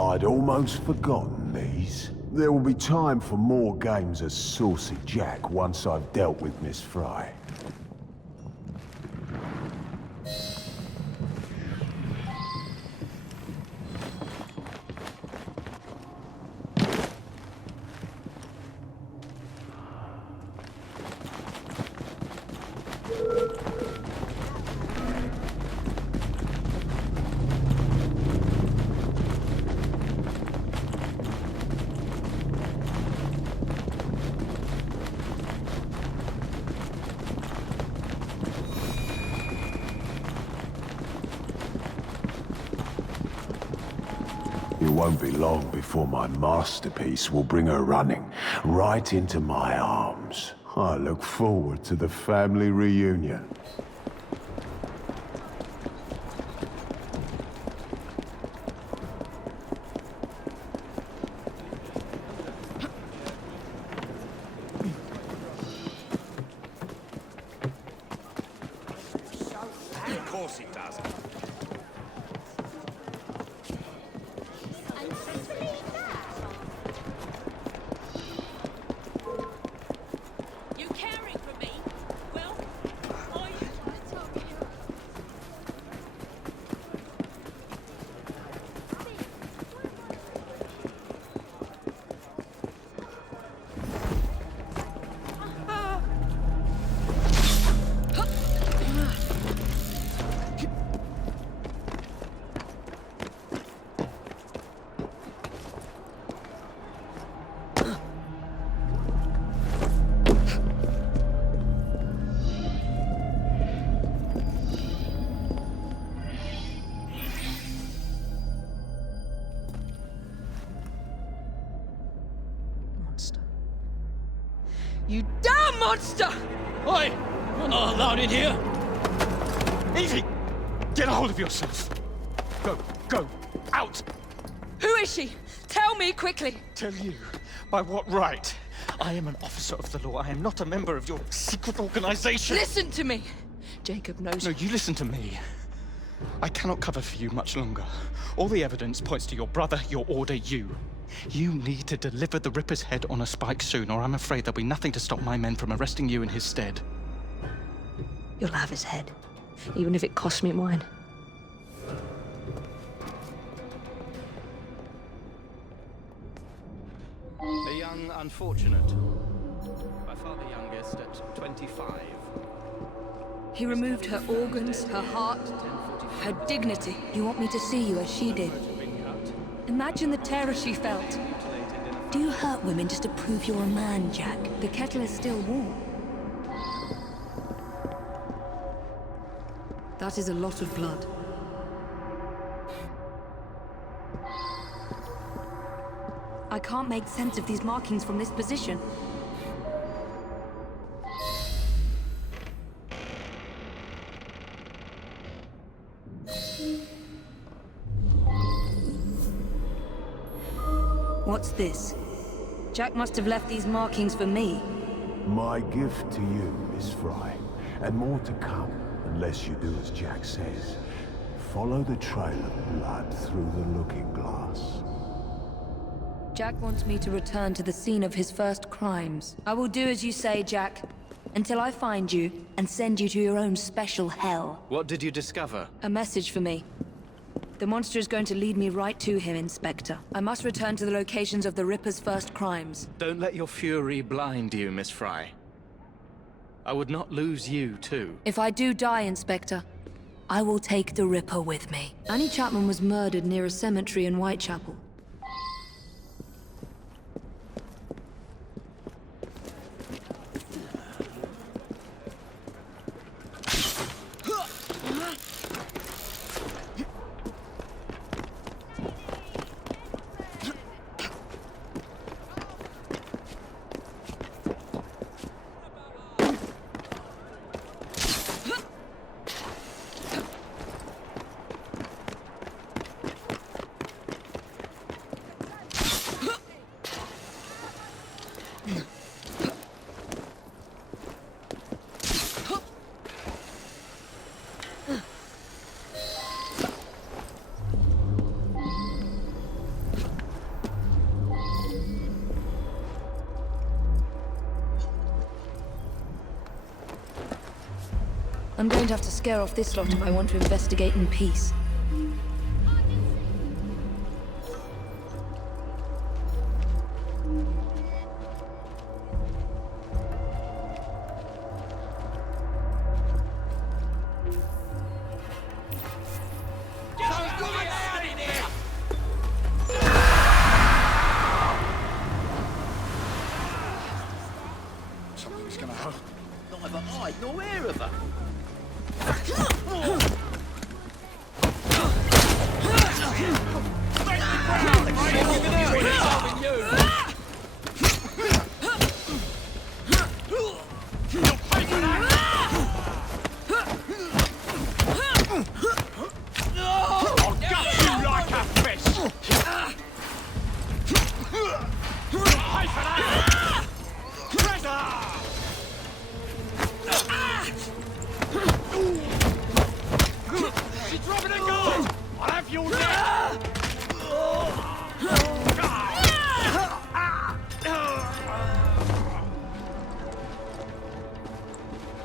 I'd almost forgotten these. There will be time for more games as Saucy Jack once I've dealt with Miss Frye. It won't be long before my masterpiece will bring her running right into my arms. I look forward to the family reunion. Of course it does. You caring for me? Well, are you? You damn monster! Oi! You're not allowed in here! Evie! Get a hold of yourself! Go! Out! Who is she? Tell me quickly! Tell you? By what right? I am an officer of the law. I am not a member of your secret organization! Listen to me! Jacob knows... No, you listen to me. I cannot cover for you much longer. All the evidence points to your brother, your order, you. You need to deliver the Ripper's head on a spike soon, or I'm afraid there'll be nothing to stop my men from arresting you in his stead. You'll have his head, even if it costs me mine. A young unfortunate. By far the youngest at 25. He removed her organs, her heart, her dignity. You want me to see you as she did? Imagine the terror she felt. Do you hurt women just to prove you're a man, Jack? The kettle is still warm. That is a lot of blood. I can't make sense of these markings from this position. What's this? Jack must have left these markings for me. My gift to you, Miss Frye. And more to come, unless you do as Jack says. Follow the trail of blood through the looking glass. Jack wants me to return to the scene of his first crimes. I will do as you say, Jack. Until I find you and send you to your own special hell. What did you discover? A message for me. The monster is going to lead me right to him, Inspector. I must return to the locations of the Ripper's first crimes. Don't let your fury blind you, Miss Frye. I would not lose you, too. If I do die, Inspector, I will take the Ripper with me. Annie Chapman was murdered near a cemetery in Whitechapel. I'm going to have to scare off this lot if I want to investigate in peace. Something's gonna happen. Neither I nor hear of her.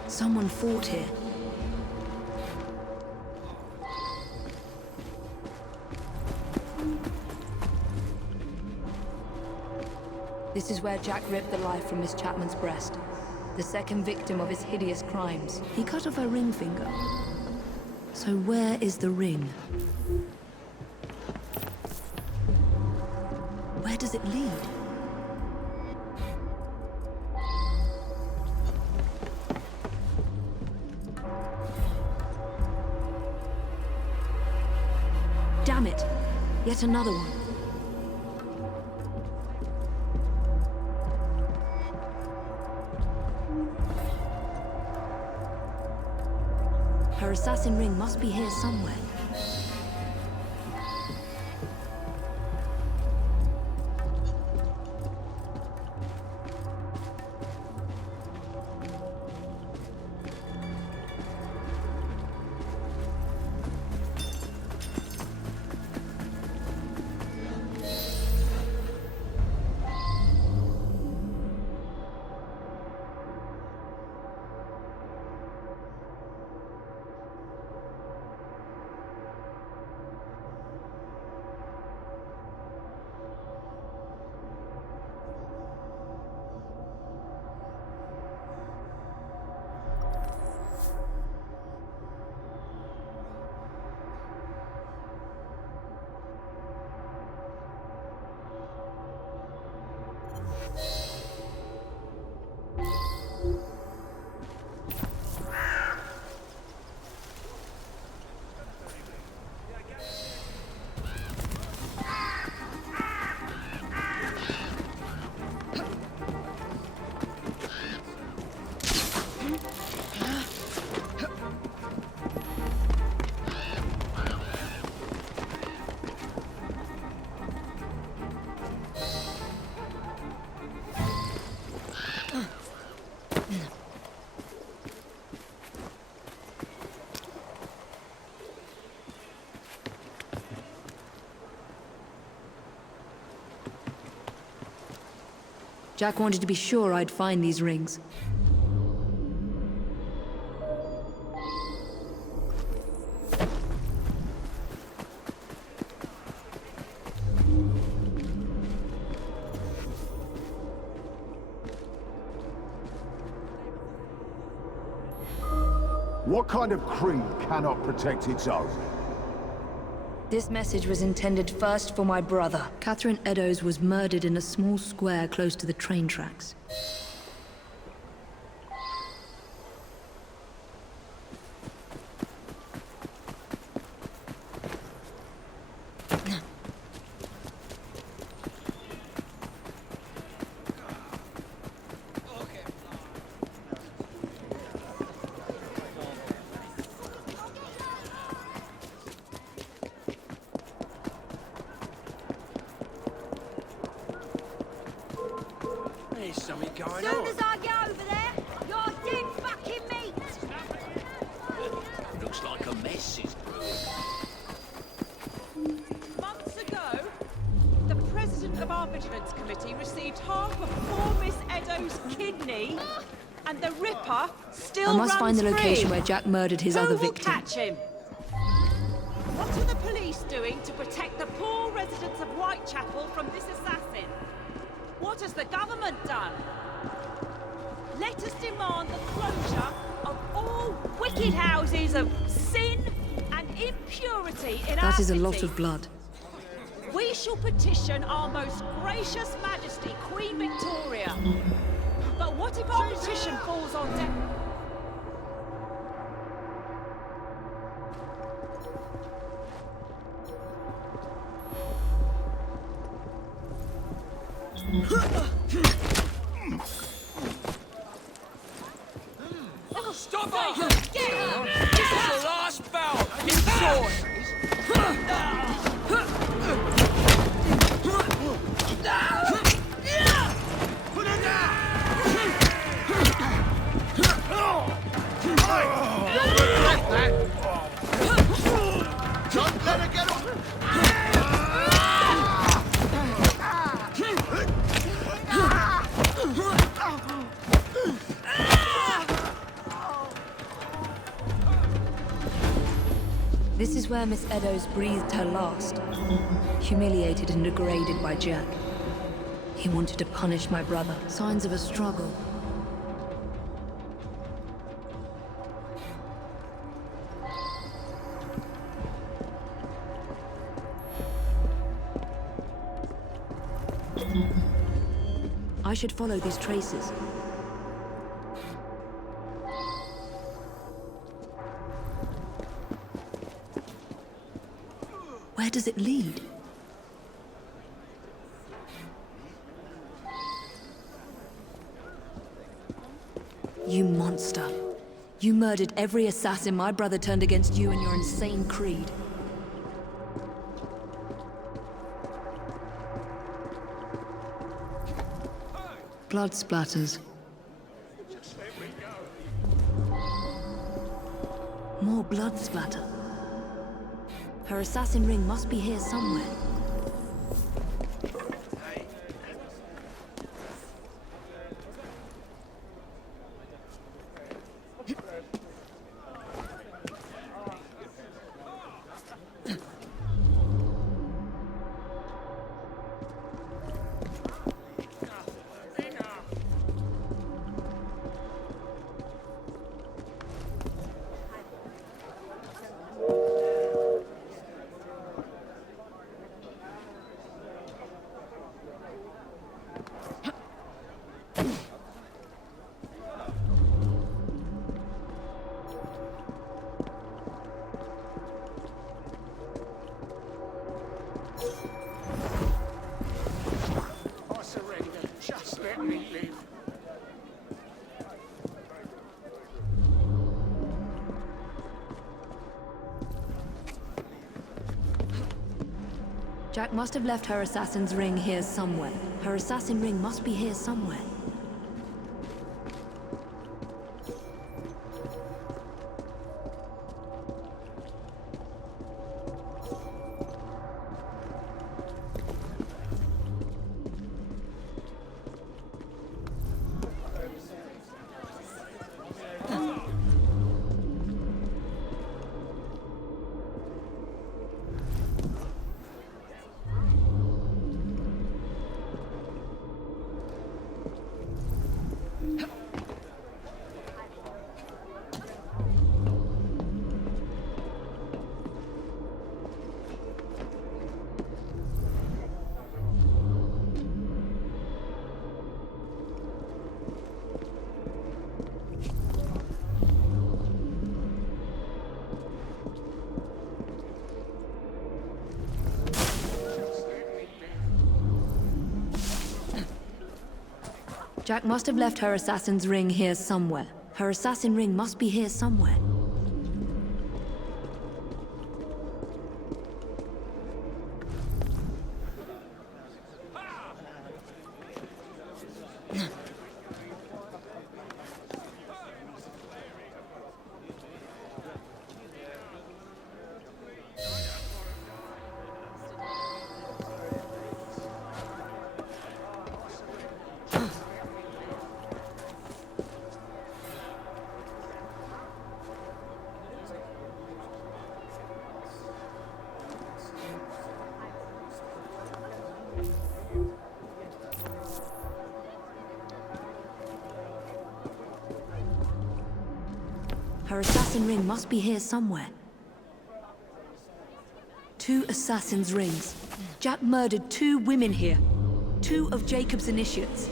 Someone fought here. This is where Jack ripped the life from Miss Chapman's breast. The second victim of his hideous crimes. He cut off her ring finger. So where is the ring? Where does it lead? Damn it! Yet another one. Her assassin ring must be here somewhere. Jack wanted to be sure I'd find these rings. What kind of creed cannot protect its own? This message was intended first for my brother. Catherine Eddowes was murdered in a small square close to the train tracks. There's something going Soon on. as I get over there, you're dead fucking meat! Looks like a mess is brewing. Months ago, the president of our vigilance committee received half of poor Miss Eddowes' kidney, and the Ripper still I must runs find the location free. where Jack murdered his Who other will victim. catch him? What are the police doing to protect the poor residents of Whitechapel from this assassin? What has the government done? Let us demand the closure of all wicked houses of sin and impurity in our That is a city. lot of blood. We shall petition our most gracious Majesty, Queen Victoria. But what if our petition falls on deaf... Stop it! Get up! This is the last bout! Get sword! Put her down! Don't regret that! Don't let her get off! This is where Miss Eddowes breathed her last. Humiliated and degraded by Jack. He wanted to punish my brother. Signs of a struggle. I should follow these traces. Where does it lead? You monster. You murdered every assassin my brother turned against you and your insane creed. Blood splatters. More blood splatter. Her assassin ring must be here somewhere. I surrender. Just let me live. Jack must have left her assassin's ring here somewhere. Her assassin ring must be here somewhere. Jack must have left her assassin's ring here somewhere. Her assassin ring must be here somewhere. Her assassin ring must be here somewhere. 2 assassin's rings. Jack murdered 2 women here. 2 of Jacob's initiates.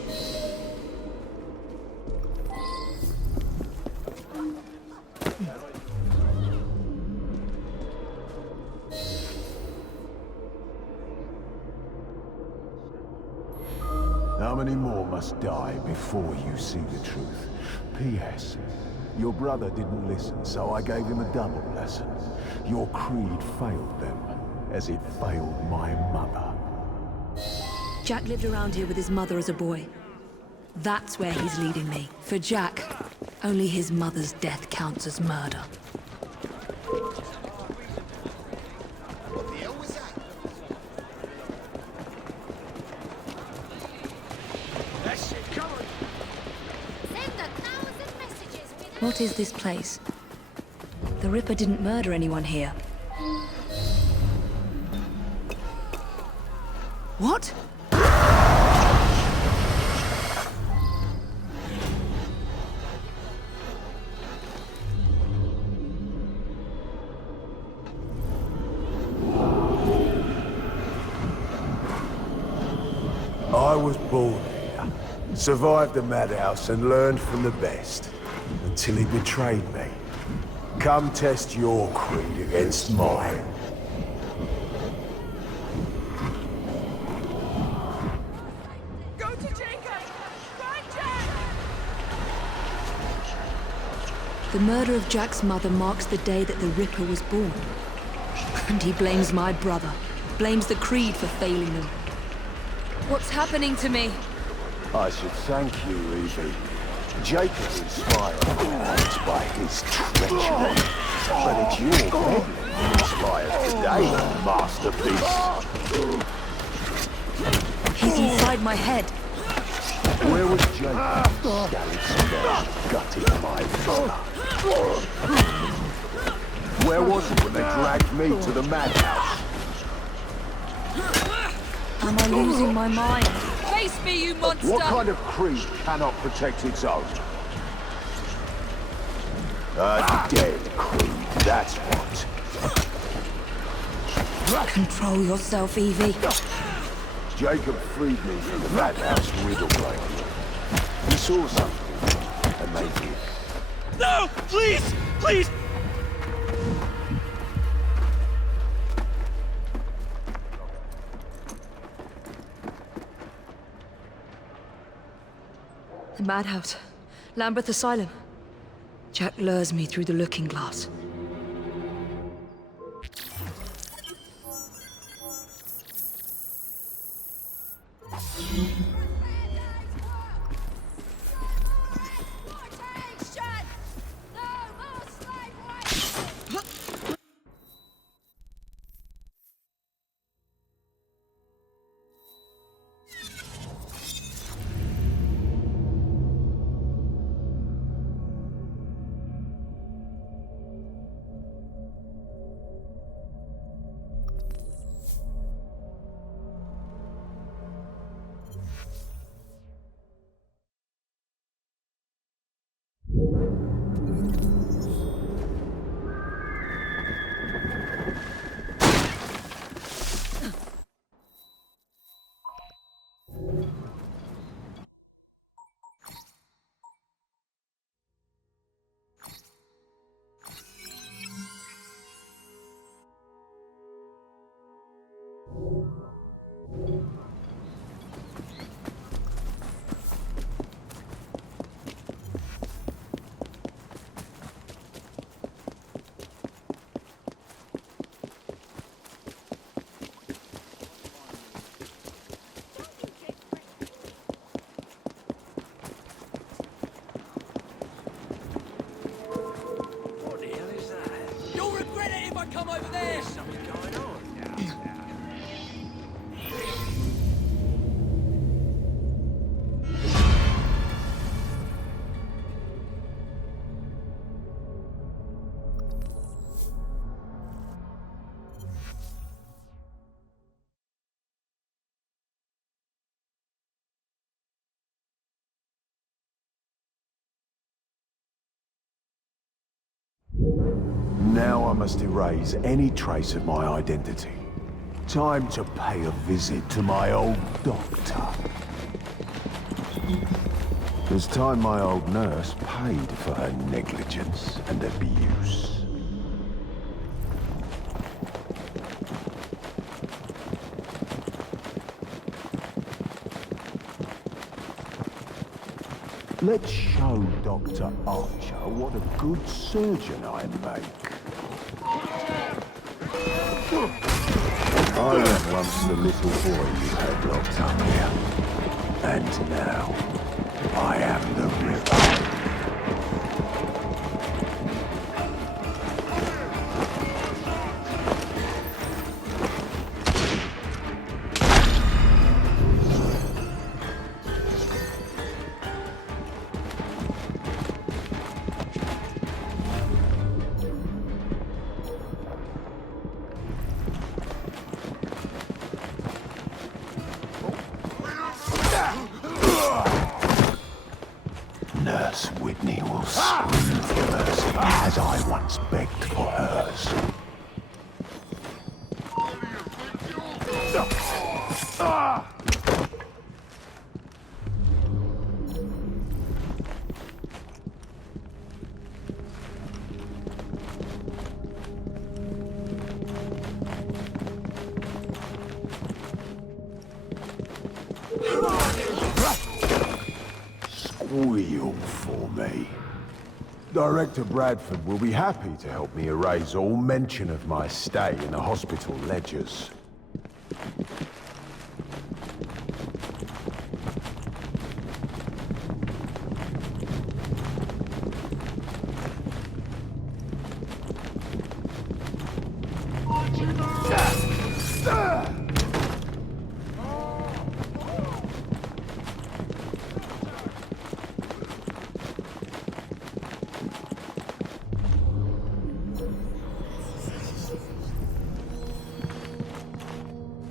How many more must die before you see the truth? P.S. Your brother didn't listen, so I gave him a double lesson. Your creed failed them, as it failed my mother. Jack lived around here with his mother as a boy. That's where he's leading me. For Jack, only his mother's death counts as murder. What is this place? The Ripper didn't murder anyone here. What? I was born here, survived the madhouse and learned from the best. Until he betrayed me. Come test your creed against mine. Go to Jacob! Find Jack! The murder of Jack's mother marks the day that the Ripper was born. And he blames my brother. Blames the Creed for failing them. What's happening to me? I should thank you, Evie. Jacob inspired us by his treachery. But it's your problem that inspires today, masterpiece. He's inside my head. Where was Jacob? Scallywag gutted my mother. Where was he when they dragged me to the madhouse? Am I losing my mind? Face me, you monster! What kind of creed cannot protect its own? A dead creed, that's what. Control yourself, Evie. Jacob freed me from the madhouse riddle breaking. He saw something, and they did. No! Please! Please! The madhouse. Lambeth Asylum. Jack lures me through the looking glass. Now I must erase any trace of my identity. Time to pay a visit to my old doctor. It's time my old nurse paid for her negligence and abuse. Let's show Dr. Archer what a good surgeon I make. I was once the little boy you had locked up here. And now, I am the Ripper. Nurse Whitney will scream for mercy, as I once begged for hers. Squeal for me. Director Bradford will be happy to help me erase all mention of my stay in the hospital ledgers.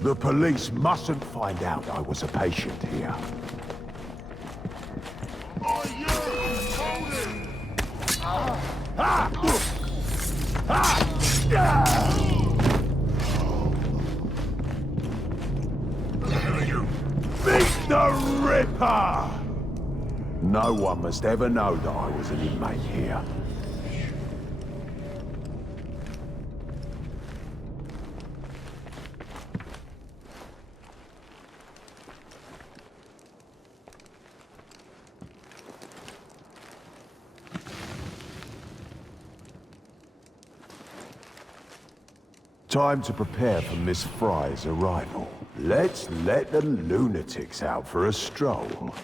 The police mustn't find out I was a patient here. Meet the Ripper! No one must ever know that I was an inmate here. Time to prepare for Miss Frye's arrival. Let's let the lunatics out for a stroll.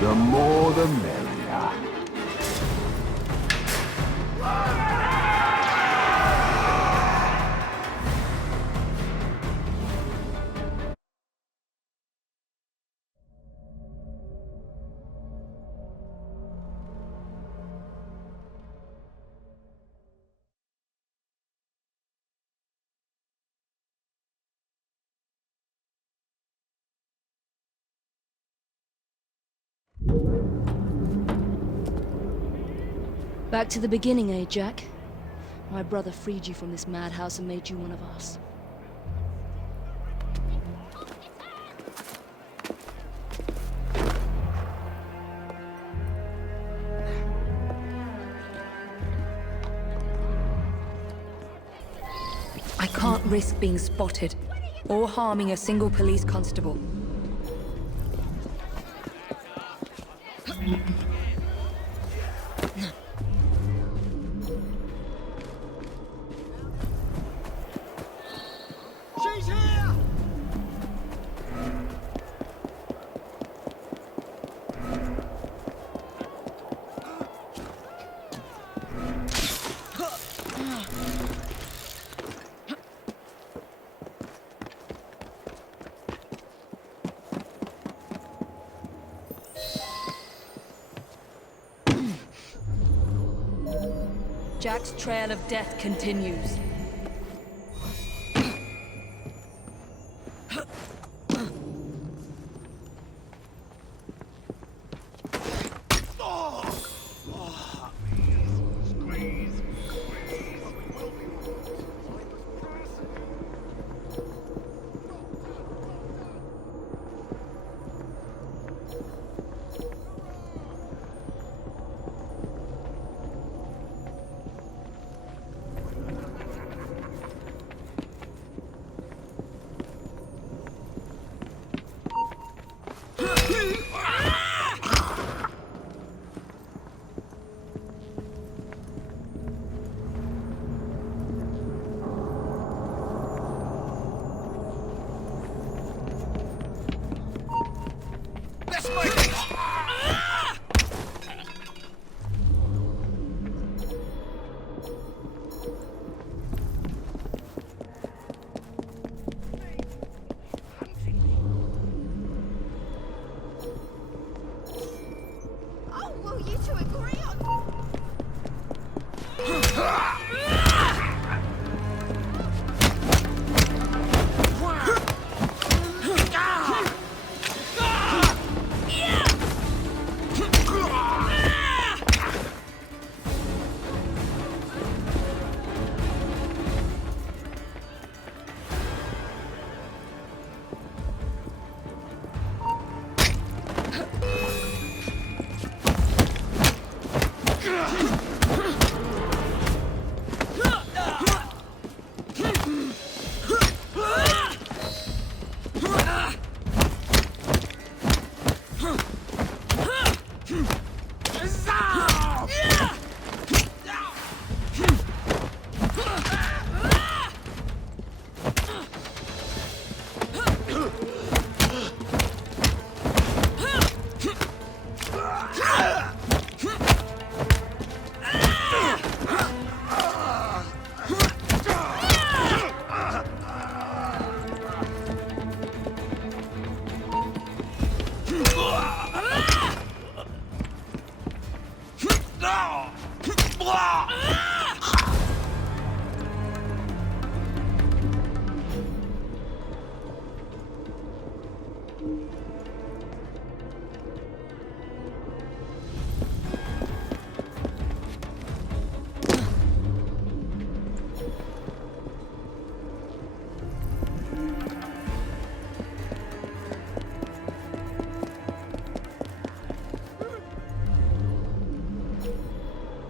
The more the merrier. Back to the beginning, eh, Jack? My brother freed you from this madhouse and made you one of us. I can't risk being spotted, or harming a single police constable. She's here! Jack's trail of death continues.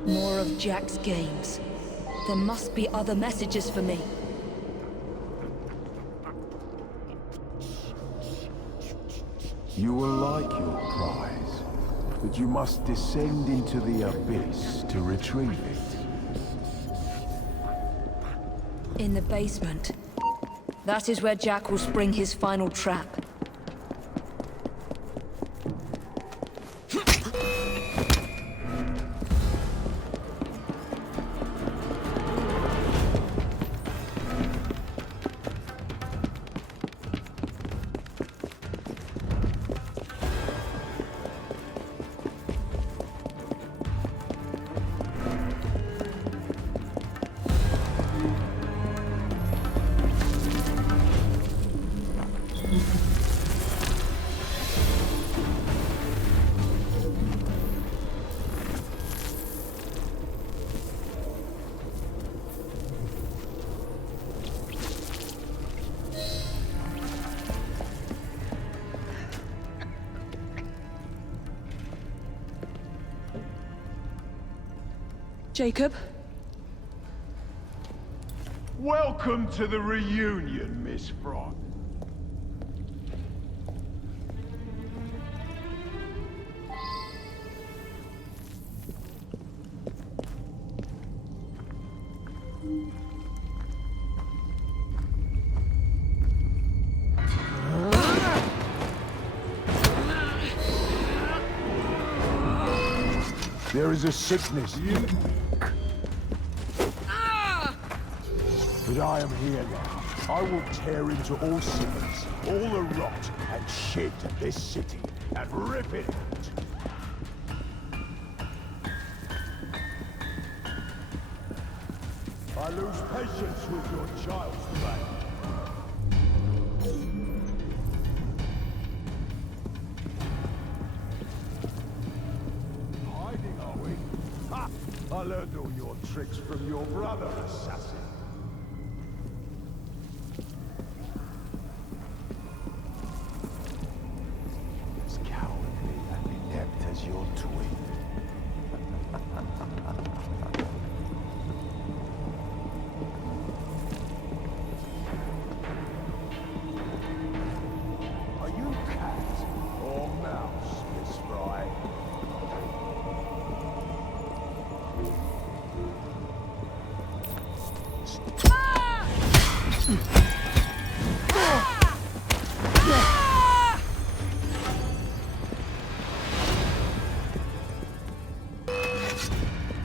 More of Jack's games. There must be other messages for me. You will like your prize, but you must descend into the abyss to retrieve it. In the basement. That is where Jack will spring his final trap. Jacob? Welcome to the reunion, Miss Frye. There is a sickness, but I am here now. I will tear into all cities, all the rot and shit of this city, and rip it out. I lose patience with your child's play. Hiding, are we? Ha! I learned all your tricks from your brother, assassin. As cowardly and inept as your twin. Are you cat or mouse, Miss Frye?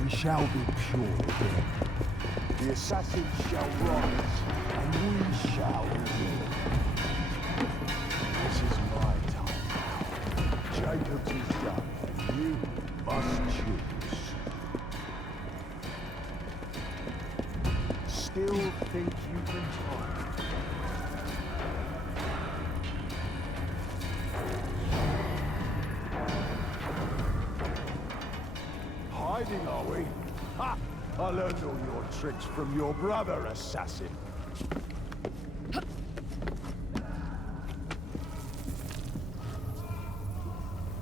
We shall be pure again. The assassins shall rise, and we shall rule. This is my time now. Jacob's is done, and you must choose. Still think you can time? Hiding, are we? Ha! I learned all your tricks from your brother, assassin.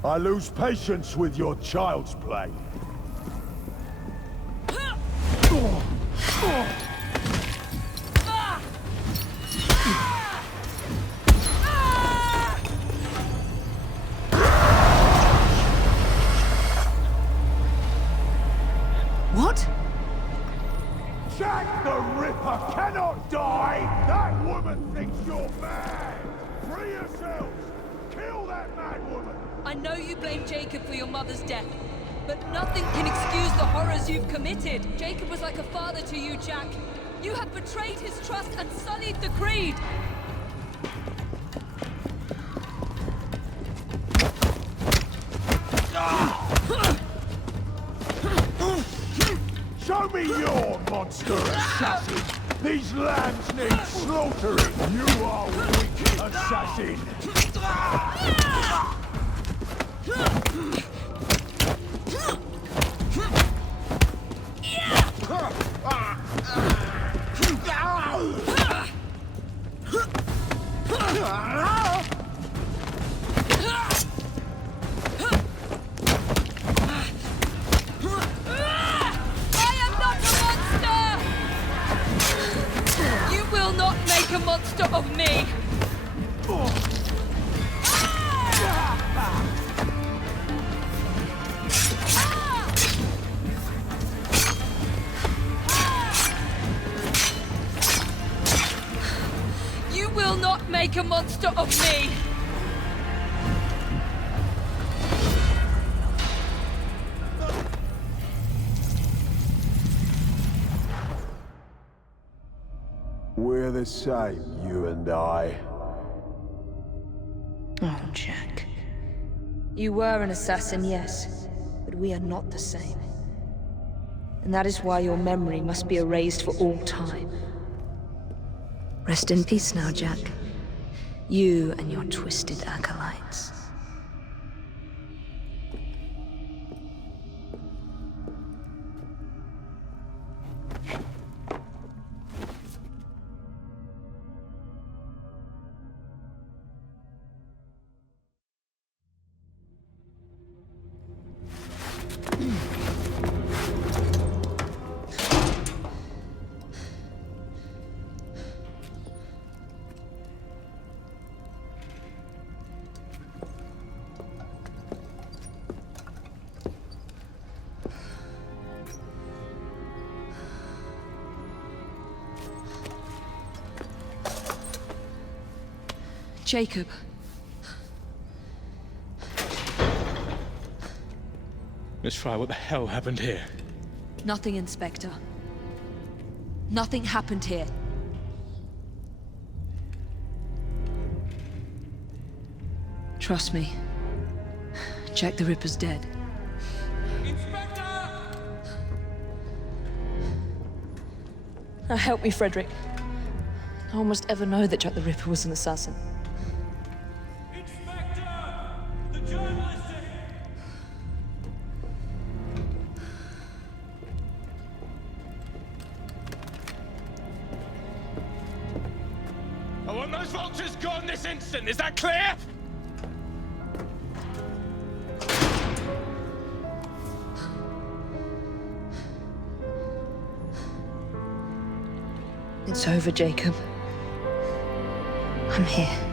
I lose patience with your child's play. What? Jack the Ripper cannot die! That woman thinks you're mad! Free yourselves! Kill that mad woman! I know you blame Jacob for your mother's death, but nothing can excuse the horrors you've committed. Jacob was like a father to you, Jack. You have betrayed his trust and sullied the Creed. Show me your monster, assassin! These lambs need slaughtering! You are weak, assassin! A monster of me! You will not make a monster of me! We're the same, you and I. Oh, Jack. You were an assassin, yes, but we are not the same. And that is why your memory must be erased for all time. Rest in peace now, Jack. You and your twisted acolytes. Jacob. Miss Frye, what the hell happened here? Nothing, Inspector. Nothing happened here. Trust me. Jack the Ripper's dead. Now help me, Frederick. No one must ever know that Jack the Ripper was an assassin. I want those vultures gone this instant, is that clear? It's over, Jacob. I'm here.